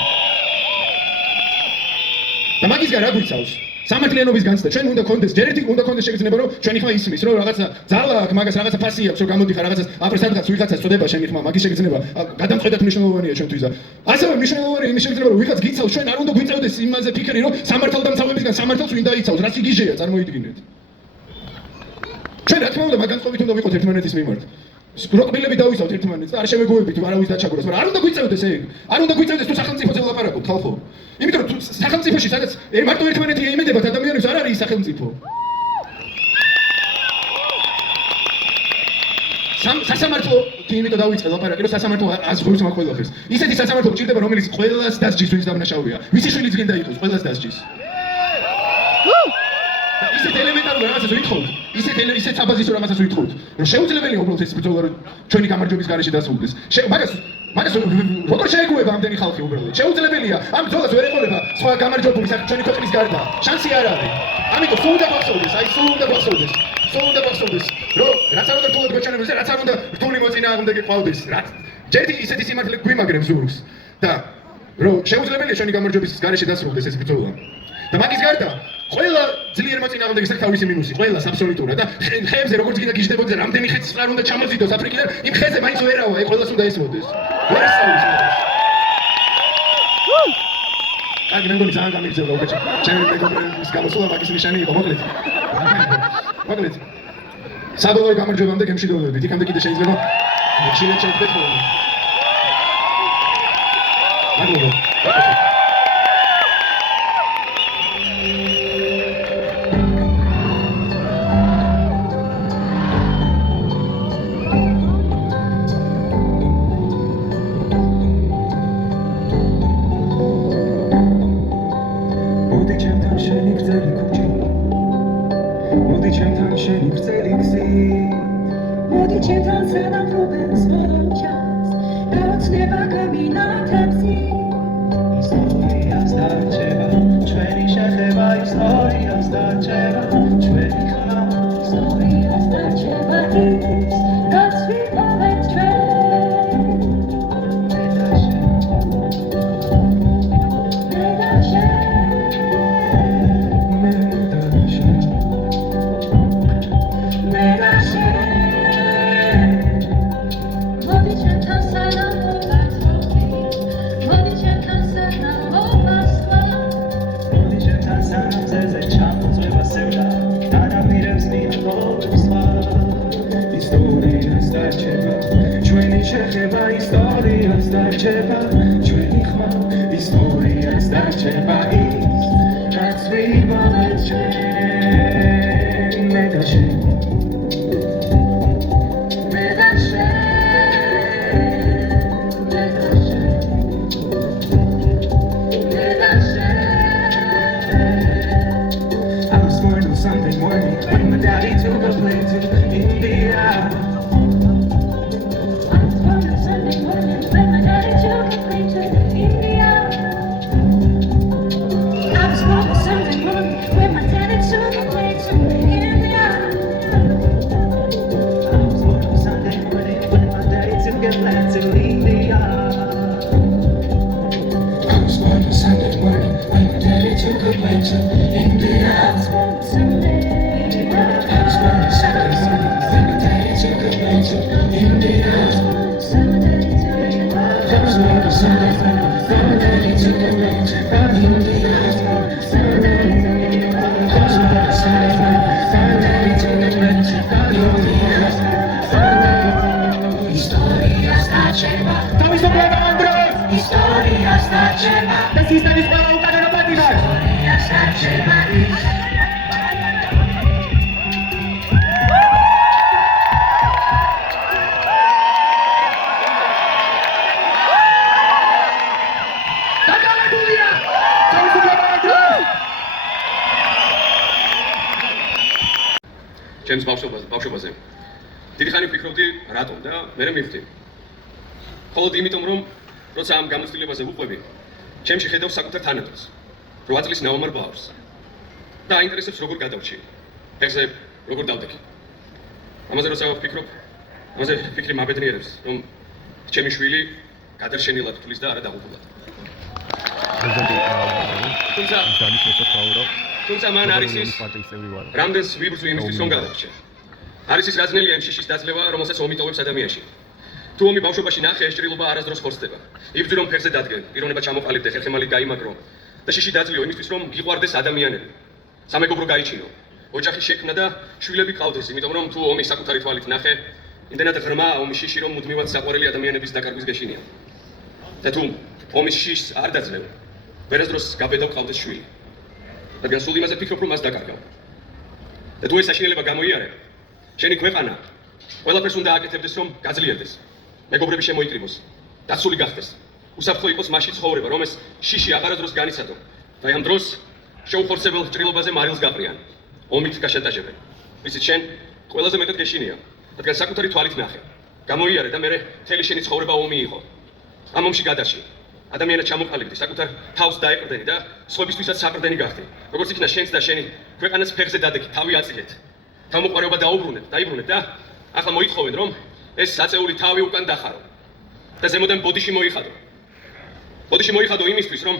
და მაგისგან რა გვიცავს სამართლიანობის განცდა ჩვენ უნდა გქონდეს ჯერ ერთი უნდა გქონდეს შეგრძნება რომ ჩვენი ხმა ისმის რომ რაღაცა ძალა აქვს მაგას რაღაცა ფასი აქვს რომ გამოდიხარ რაღაცას აფრ სადღაც ვიღაცას წოდება შენი ხმა მაგის შეგრძნება გადამწყვეტად მნიშვნელოვანია ჩვენთვის და ასევე მნიშვნელოვანია იმის შეგრძნება რომ ვიღაც გიცავს ჩვენ არ უნდა გვიწევდეს იმაზე ფიქრი რომ სამართალდამცავებისგან სამართალს ვინ დაიცავს რა სიგიჟეა წარმოიდგინეთ ჩვენ რა თქმა უნდა მაგანწყობით უნდა ვიყოთ ერთმანეთის მიმართ როკბილები დავისავთ ერთმანეთს არ შევეგუებით არავის დაჩაგვრას მაგრამ არ უნდა გვიწევდეს ეგ არ უნდა გვიწევდეს თუ სახელმწიფოზე ვლაპარაკობთ ხალხო იმიტომ რომ სახელმწიფოში სადაც მარტო ერთმანეთი იმედებათ ადამიანებს არ არის სახელმწიფო სასამართლო იმიტომ დავიწყე ლაპარაკი რომ სასამართლო აზღურს მაგ ყველაფერს ისეთი სასამართლო გჭირდება რომელიც ყველას დასჯის ვინც დამნაშავეა ვისი შვილიც გინდა იყოს ყველას დასჯის ისეთ ელემენტარულ რაღაცას ვითხოვთ ისეთ საბაზისო რაღაცას ვითხოვთ რომ შეუძლებელია უბრალოდ ეს ბრძოლა რომ ჩვენი გამარჯვების გარეშე დასრულდეს მაგას როგორ შეეგუება ამდენი ხალხი უბრალოდ შეუძლებელია ამ ბრძოლას ვერ ეყოლება სხვა გამარჯვებული ჩვენი ქვეყნის გარდა შანსი არ არის ამიტომ სულ უნდა გვახსოვდეს აი სულ უნდა გვახსოვდეს რომ რაც არ უნდა რთულად გვეჩვენებდეს და რაც არ უნდა რთული მოწინააღმდეგე ყავდეს რაც ჯერტი ისეთი სიმართლე გვიმაგრებს ზურგს და რომ შეუძლებელია ჩვენი გამარჯვების გარეშე დასრულდეს ეს ბრძოლა და მაგის გარდა ყველა ძლიერ მოწინააღმდეგეს აქვს თავისი მინუსი, ყველას აბსოლუტურად და ხეებზე როგორც გინდა გიждდებოდეს, რამდენი ხეც წყარ უნდა ჩამოზიდოს აფრიკიდან, იმ ხეზე მაინც ვერავა, აი ყველას უნდა ესმოდეს. ვერ ისწავლის მაგას. კარგი, მე მგონი ძალიან გამიგზავნა უკეთ. ჩემი მეგობრების გამოსულა მაგის ნიშანი იყო, მოკლედ. საბოლოო გამარჯვებამდე გემშვიდობებით, იქამდე კიდე შეიძლება შეიძლება შევხვდეთ ხოლმე. მადლობა. Historia starczeva, człowiek ma, historia starczeva. born on Sunday morning when my daddy took a plane to India. ჩემს ბავშვობაზე დიდი ხანი ვფიქრობდი რატომ და მე მივხვდი მხოლოდ იმიტომ რომ როცა ამ გამოცდილებაზე ვუყვები ჩემში ხედავს საკუთარ თანატოლს 8 წლის ნაომარ ბავშვს და აინტერესებს როგორ გადავრჩი ფეხზე როგორ დავდექი ამაზე როცა ვფიქრობ ამაზე ფიქრი მაბედნიერებს რომ ჩემი შვილი გადარჩენილად თulis და არა დაღუპულად თუმცა მან არის ის რამდენს ვიბრძვი იმისთვის რომ გადავრჩე არის ის რაზნელია იმ შიშის დაძლევა რომელსაც ომი ტოვებს ადამიანში თუ ომი ბავშვობაში ნახე ეს ჭრილობა არასდროს ხორცდება იბრძვი რომ ფეხზე დადგენ პიროვნება ჩამოყალიბდე ხერხემალი გაიმაგრო და შიში დაძლიო იმისთვის რომ გიყვარდეს ადამიანები სამეგობრო გაიჩინო ოჯახი შექმნა და შვილები ყავდეს იმიტომ რომ თუ ომი საკუთარი თვალით ნახე იმდენად ღრმა ომის შიში რომ მუდმივად საყვარელი ადამიანების დაკარგვის გეშინია და თუ ომის შიშს არ დაძლევ ვერასდროს გაბედავ ყავდეს შვილი რადგან სულ იმაზე ფიქრობ რომ მას დაკარგავ და თუ ეს საშინელება გამოიარე შენი ქვეყანა ყველაფერს უნდა აკეთებდეს რომ გაძლიერდეს მეგობრები შემოიკრიბოს დაცული გახდეს უსაფრთხო იყოს მასში ცხოვრება რომ ეს შიში აღარასდროს განიცადო და ამ დროს შეუხორცებელ ჭრილობაზე მარილს გაყრიან ომით გაშანტაჟებენ ვიცით შენ ყველაზე მეტად გეშინია რადგან საკუთარი თვალით ნახე გამოიარე და მე მთელი შენი ცხოვრება ომი იყო ამ ომში გადარჩი ადამიანად ჩამოყალიბდი საკუთარ თავს დაეყრდენი და სხვებისთვისაც საყრდენი გახდი როგორც იქნა შენც და შენი ქვეყანას ფეხზე დადექი თავი აწილეთ თავმოყარეობა დაიბრუნეთ და ახლა მოითხოვენ რომ ეს საწეული თავი უკან დახარო და ზემოდან ბოდიში მოიხადო იმისთვის რომ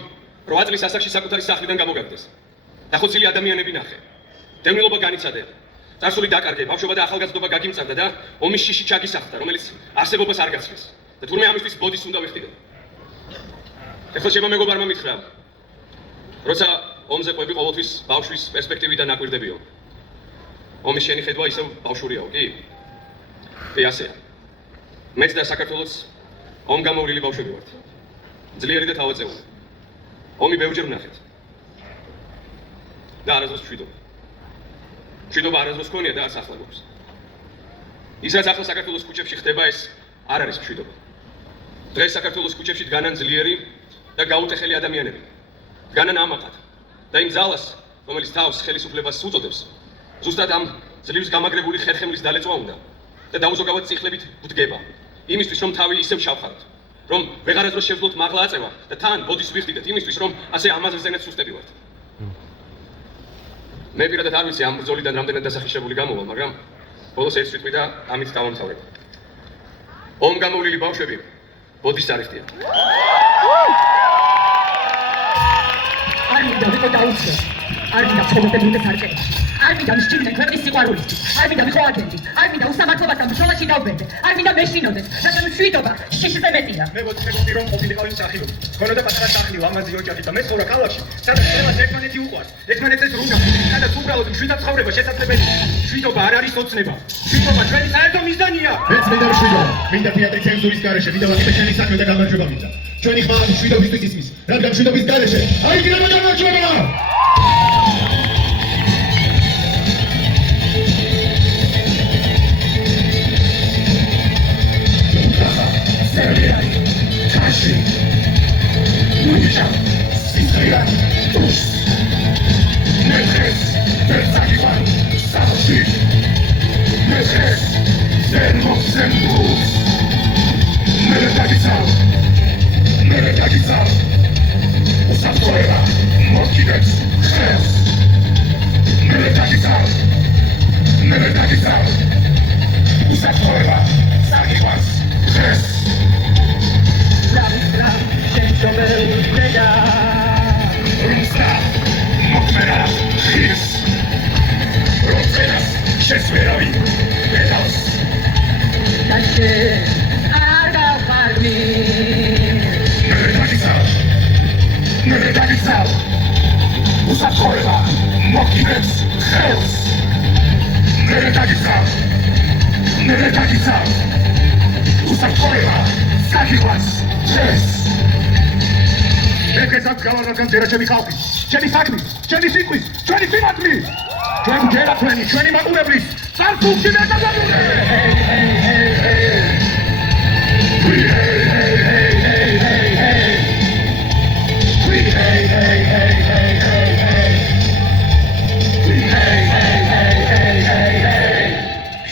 8 წლის ასაკში საკუთარი სახლიდან გამოგაგდეს დახოცილი ადამიანები ნახე დევნილობა განიცადე წარსული დაკარგე ბავშვობა და ახალგაზრდობა გაგიმწარდა და ომის შიში ჩაგისახდა რომელიც არსებობას არ გაცვლის და თურმე ამისთვის ბოდის უნდა ვიხდიდო ეხლა შემა მეგობარმა მითხრა როცა ომზე ყვები ყოველთვის ბავშვის პერსპექტივიდან აკვირდებიო ომის შენი ხედვა ისევ ბავშვურიაო კი ასეა მეც და საქართველოს ომგამოვლილი ბავშვები ვართ ძლიერი და თავაწეული ომი ბევრჯერ ვნახეთ და არასდროს მშვიდობა არასდროს ქონია და არც ახლა გვაქვს ის რაც ახლა საქართველოს ქუჩებში ხდება ეს არ არის მშვიდობა დღეს საქართველოს ქუჩებში დგანან ძლიერი და გაუტეხელი ადამიანები დგანან ამაყად და იმ ძალას რომელიც თავს ხელისუფლებას უწოდებს ზუსტად ამ ძლივს გამაგრებული ხერხემლის დალეწვა უნდა და დაუზოგავად წიხლებით ვდგება იმისთვის რომ თავი ისევ შევხაროთ რომ ვეღარასდროს შევძლოთ მაღლა აწევა და თან ბოდის ვიხდიდეთ იმისთვის რომ ასე ამაზრზენად სუსტები ვართ მე პირადად არ ვიცი ამ ბრძოლიდან რამდენად დასახიშებული გამოვალ მაგრამ ბოლოს ერთ სიტყვით და ამით დავამთავრებ ომგამოვლილი ბავშვები ბოდის წარიხდიან არ მინდა ვიყო დაუცე არ მინდა ცხოვრობები უნდა სარკე არ მინდა მსჭირდნენ ქვეყნის სიყვარულისთვის არ მინდა ვიყო აგენტი არ მინდა უსამართლობასთან ბრძოლაში დავბერდე არ მინდა მეშინოდეს რადგან მშვიდობა შიშზე მეტია მე მოგწევდი რომ ყოფილიყავი მსახიობი ქონოდა პატარა სახლი ამაზი ოჯახი და მე ცხოვრობ ქალაქში სადაც ყველას ერთმანეთი უყვარს ერთმანეთს რუნდა სადაც უბრალოდ მშვიდად ცხოვრება შესაძლებელია მშვიდობა არ არის ოცნება მშვიდობა ჩვენი საერთო მიზანია მეც მინდა მშვიდობა მინდა თეატრი ცენზურის გარეშე მინდა ვაკეთე საქმე და გამარჯვება მინდა ჩვენი ხმა მშვიდობისთვის ისმის რადგან მშვიდობის გარეშე აი გინება გამარჯვება Tashi, Lucia, Sicilian, Tus, Netres, Versailles. ხელს მე დაგიცავ უსაფრთხოება საკილას ეს ეგესაც გავარაგან წერა ჩემი ხალხი ჩემი საქმე ჩემი სიტყვის ჩვენი სიმართლე ჩვენ გერაფრენი ჩვენი მაყურებლის წარსულში მე დაგაგუნე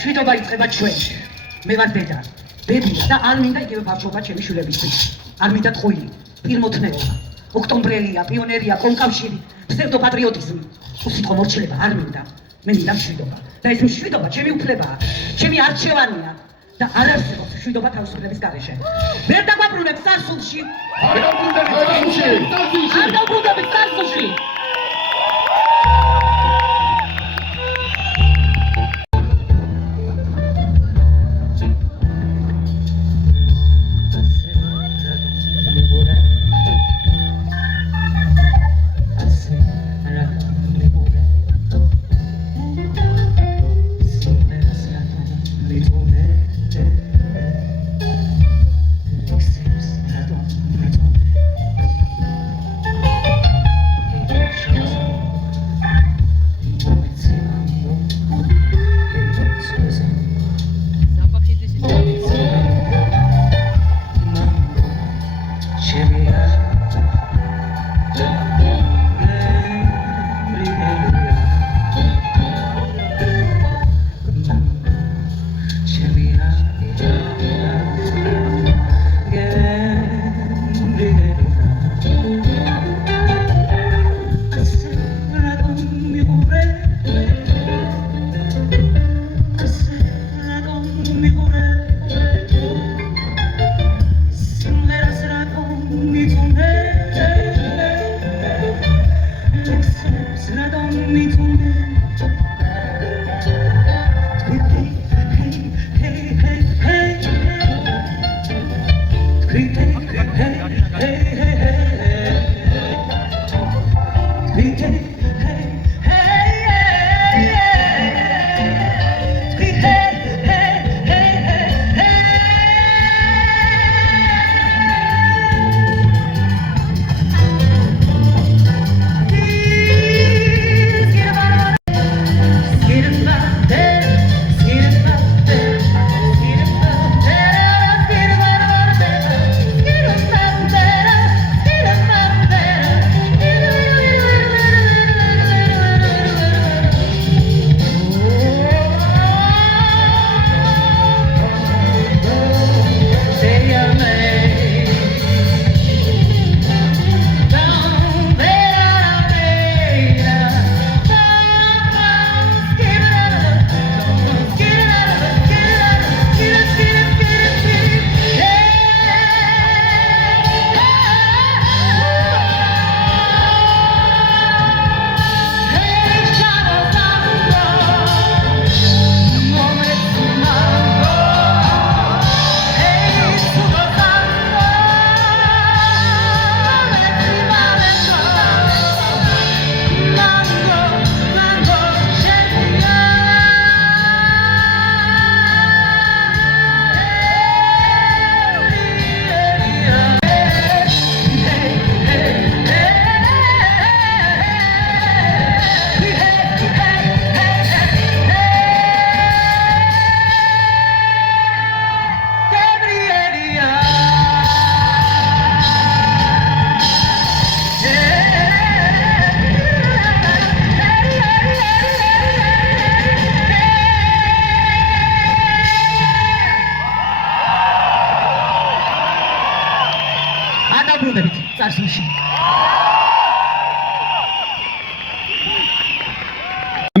შვიდობა იწყება ჩვენ. მე ვარ დედა, ბებია და არ მინდა იგივე ბავშვობა ჩემი შვილებისთვის. არ მინდა ტყუილი, პირმოთნეობა, ოქტომბრელია, პიონერია, კონკავშირი, ფსევდოპატრიოტიზმი. უსიტყვო მორჩილება არ მინდა. მე მინდა მშვიდობა. და ეს მშვიდობა ჩემი უფლებაა, ჩემი არჩევანია და არ არსებობს მშვიდობა თავისუფლების გარეშე. ვერ დაგვაბრუნებ წარსულში. არ დავბრუნდებით წარსულში. არ დავბრუნდებით წარსულში.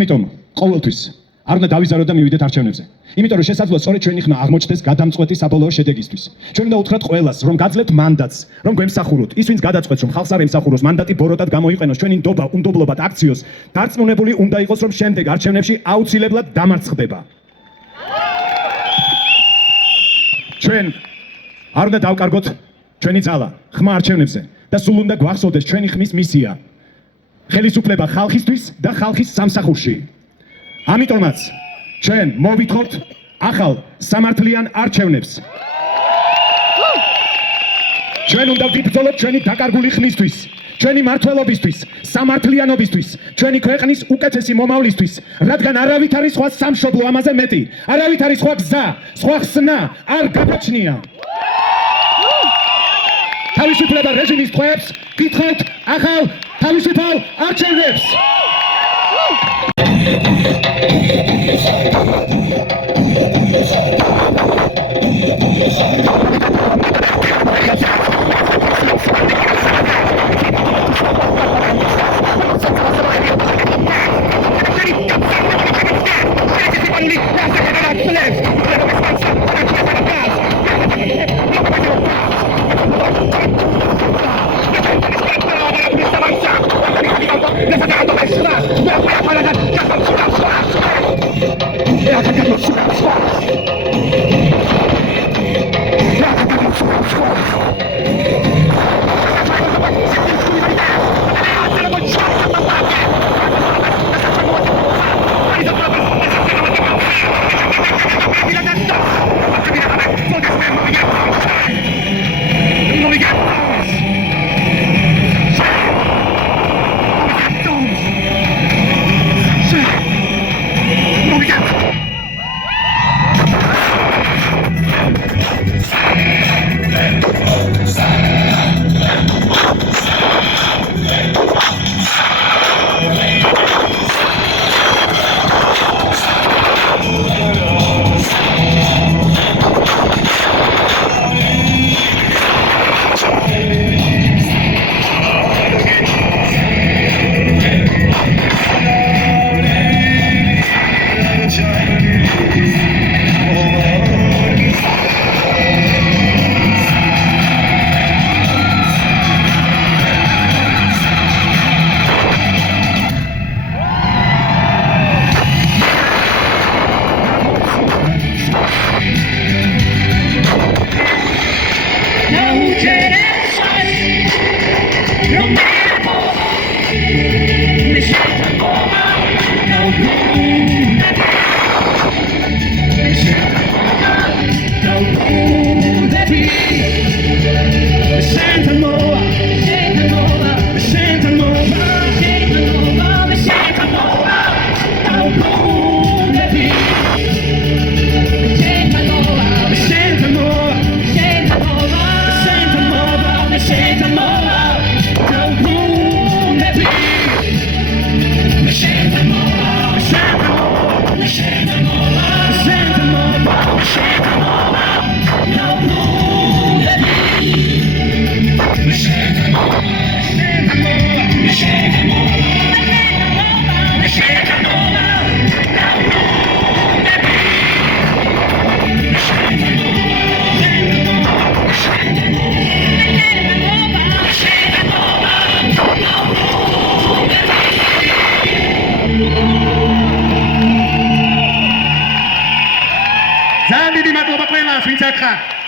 ამიტომ ყოველთვის არ უნდა დავიზაროთ და მივიდეთ არჩევნებზე. იმიტომ რომ შესაძლოა სწორედ ჩვენი ხმა აღმოჩნდეს გადამწყვეტი საბოლოო შედეგისთვის. ჩვენ უნდა უთხრათ ყველას, რომ გაძლევთ მანდატს, რომ გვემსახუროთ. ის ვინც გადაწყვეტს, რომ ხალხს არ ემსახუროს, მანდატი ბოროტად გამოიყენოს, ჩვენი ნდობა, უნდობლობად აქციოს, დარწმუნებული უნდა იყოს, რომ შემდეგ არჩევნებში აუცილებლად დამარცხდება. ჩვენ არ უნდა დავკარგოთ ჩვენი ძალა ხმა არჩევნებზე და სულ უნდა გვახსოვდეს ჩვენი ხმის მისია. ხელისუფლება ხალხისთვის და ხალხის სამსახურში. ამიტომაც ჩვენ მოვითხოვთ ახალ სამართლიან არჩევნებს. ჩვენ უნდა ვიბრძოლოთ ჩვენი დაკარგული ხმისთვის, ჩვენი მართლობისთვის, სამართლიანობისთვის, ჩვენი ქვეყნის უკეთესი მომავლისთვის, რადგან არავით არის სხვა სამშობლო ამაზე მეტი, არავით არის სხვა გზა, სხვა ხსნა არ გაგვაჩნია. თავისუფლება რეჟიმის ტყვეებს გითხოვთ ახალ თავისუფალ არჩევნებს.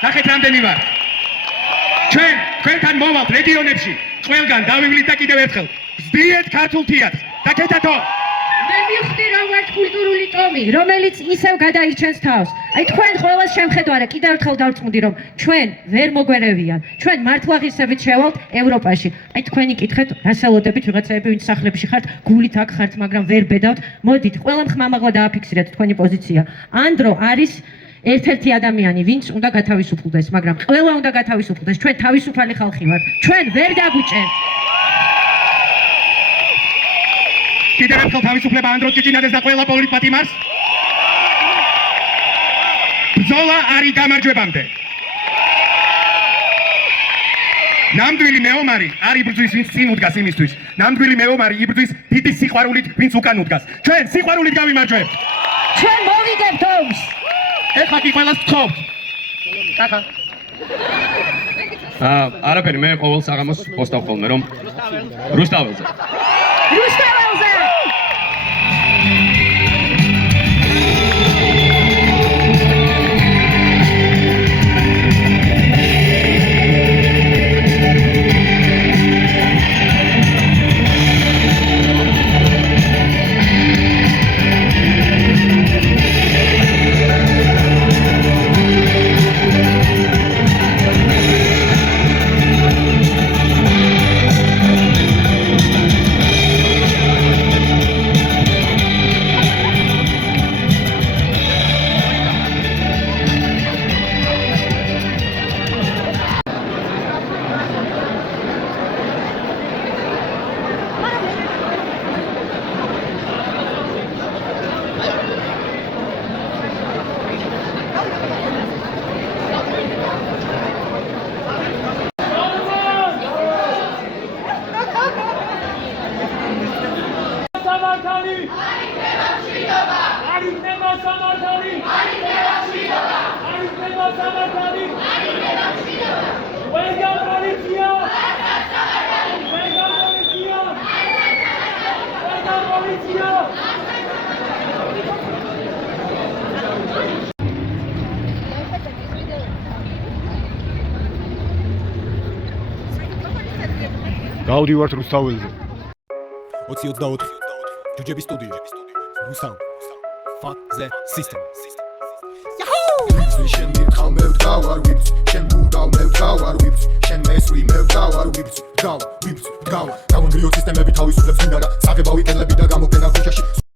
ნახეთ რამდენი ვარ. ჩვენ თქვენთან მოვალთ რეგიონებში, ყველგან დავივლით და კიდევ ერთხელ ვსდიეთ ქართულ თეატრს. დაკეთათო. მე მივხვდი რომ ვართ კულტურული ტომი, რომელიც ისევ გადაირჩენს თავს. აი თქვენ ყოველას შემხედვარა კიდევ ერთხელ დავწმუნდი რომ ჩვენ ვერ მოგვერევიან. ჩვენ მართლაღირსებით შევალთ ევროპაში. აი თქვენი კითხეთ, რასალოდებით ვიღაცაები ვინც სახლებში ხართ, გულით აქ ხართ, მაგრამ ვერ ბედავთ. მოდით, ყველამ ხმამაღლა დააფიქსირეთ თქვენი პოზიცია. ანდრო არის ერთ-ერთი ადამიანი, ვინც უნდა გათავისუფლდეს, მაგრამ ყველა უნდა გათავისუფლდეს. ჩვენ თავისუფალი ხალხი ვართ. ჩვენ ვერ დაგვიჭერთ. კიდევ ერთხელ თავისუფლება ანდროს ჭიჭინაძეს და ყველა პოლიტპატიმარს. ბრძოლა არის გამარჯვებამდე. ნამდვილი მეომარი არ იბრძვის, ვინც წინ უდგას იმისთვის. ნამდვილი მეომარი იბრძვის დიდი სიყვარულით, ვინც უკან უდგას. ჩვენ სიყვარულით გავიმარჯვებთ. ჩვენ მოვიგებთ ომს. ეხლა კი ყველას ვთხოვთ. კახა. არაფერი, მე ყოველ საღამოს პოსტავ ხოლმე, რომ რუსთაველზე. რუსთაველზე! გავდივართ რუსთაველზე. 20-24 ჯუჯების სტუდია. რუსთავ. Fuck the system. შენ მირთხავ მე ვდგავარ ვიფს, შენ ბურდავ მე ვდგავარ ვიფს, შენ მესვრი მე ვდგავარ ვიფს, ვდგავარ. დავანგრიო სისტემები თავისუფლებს მინდა და საღებავი კედლები და გამოგენა ქუჩაში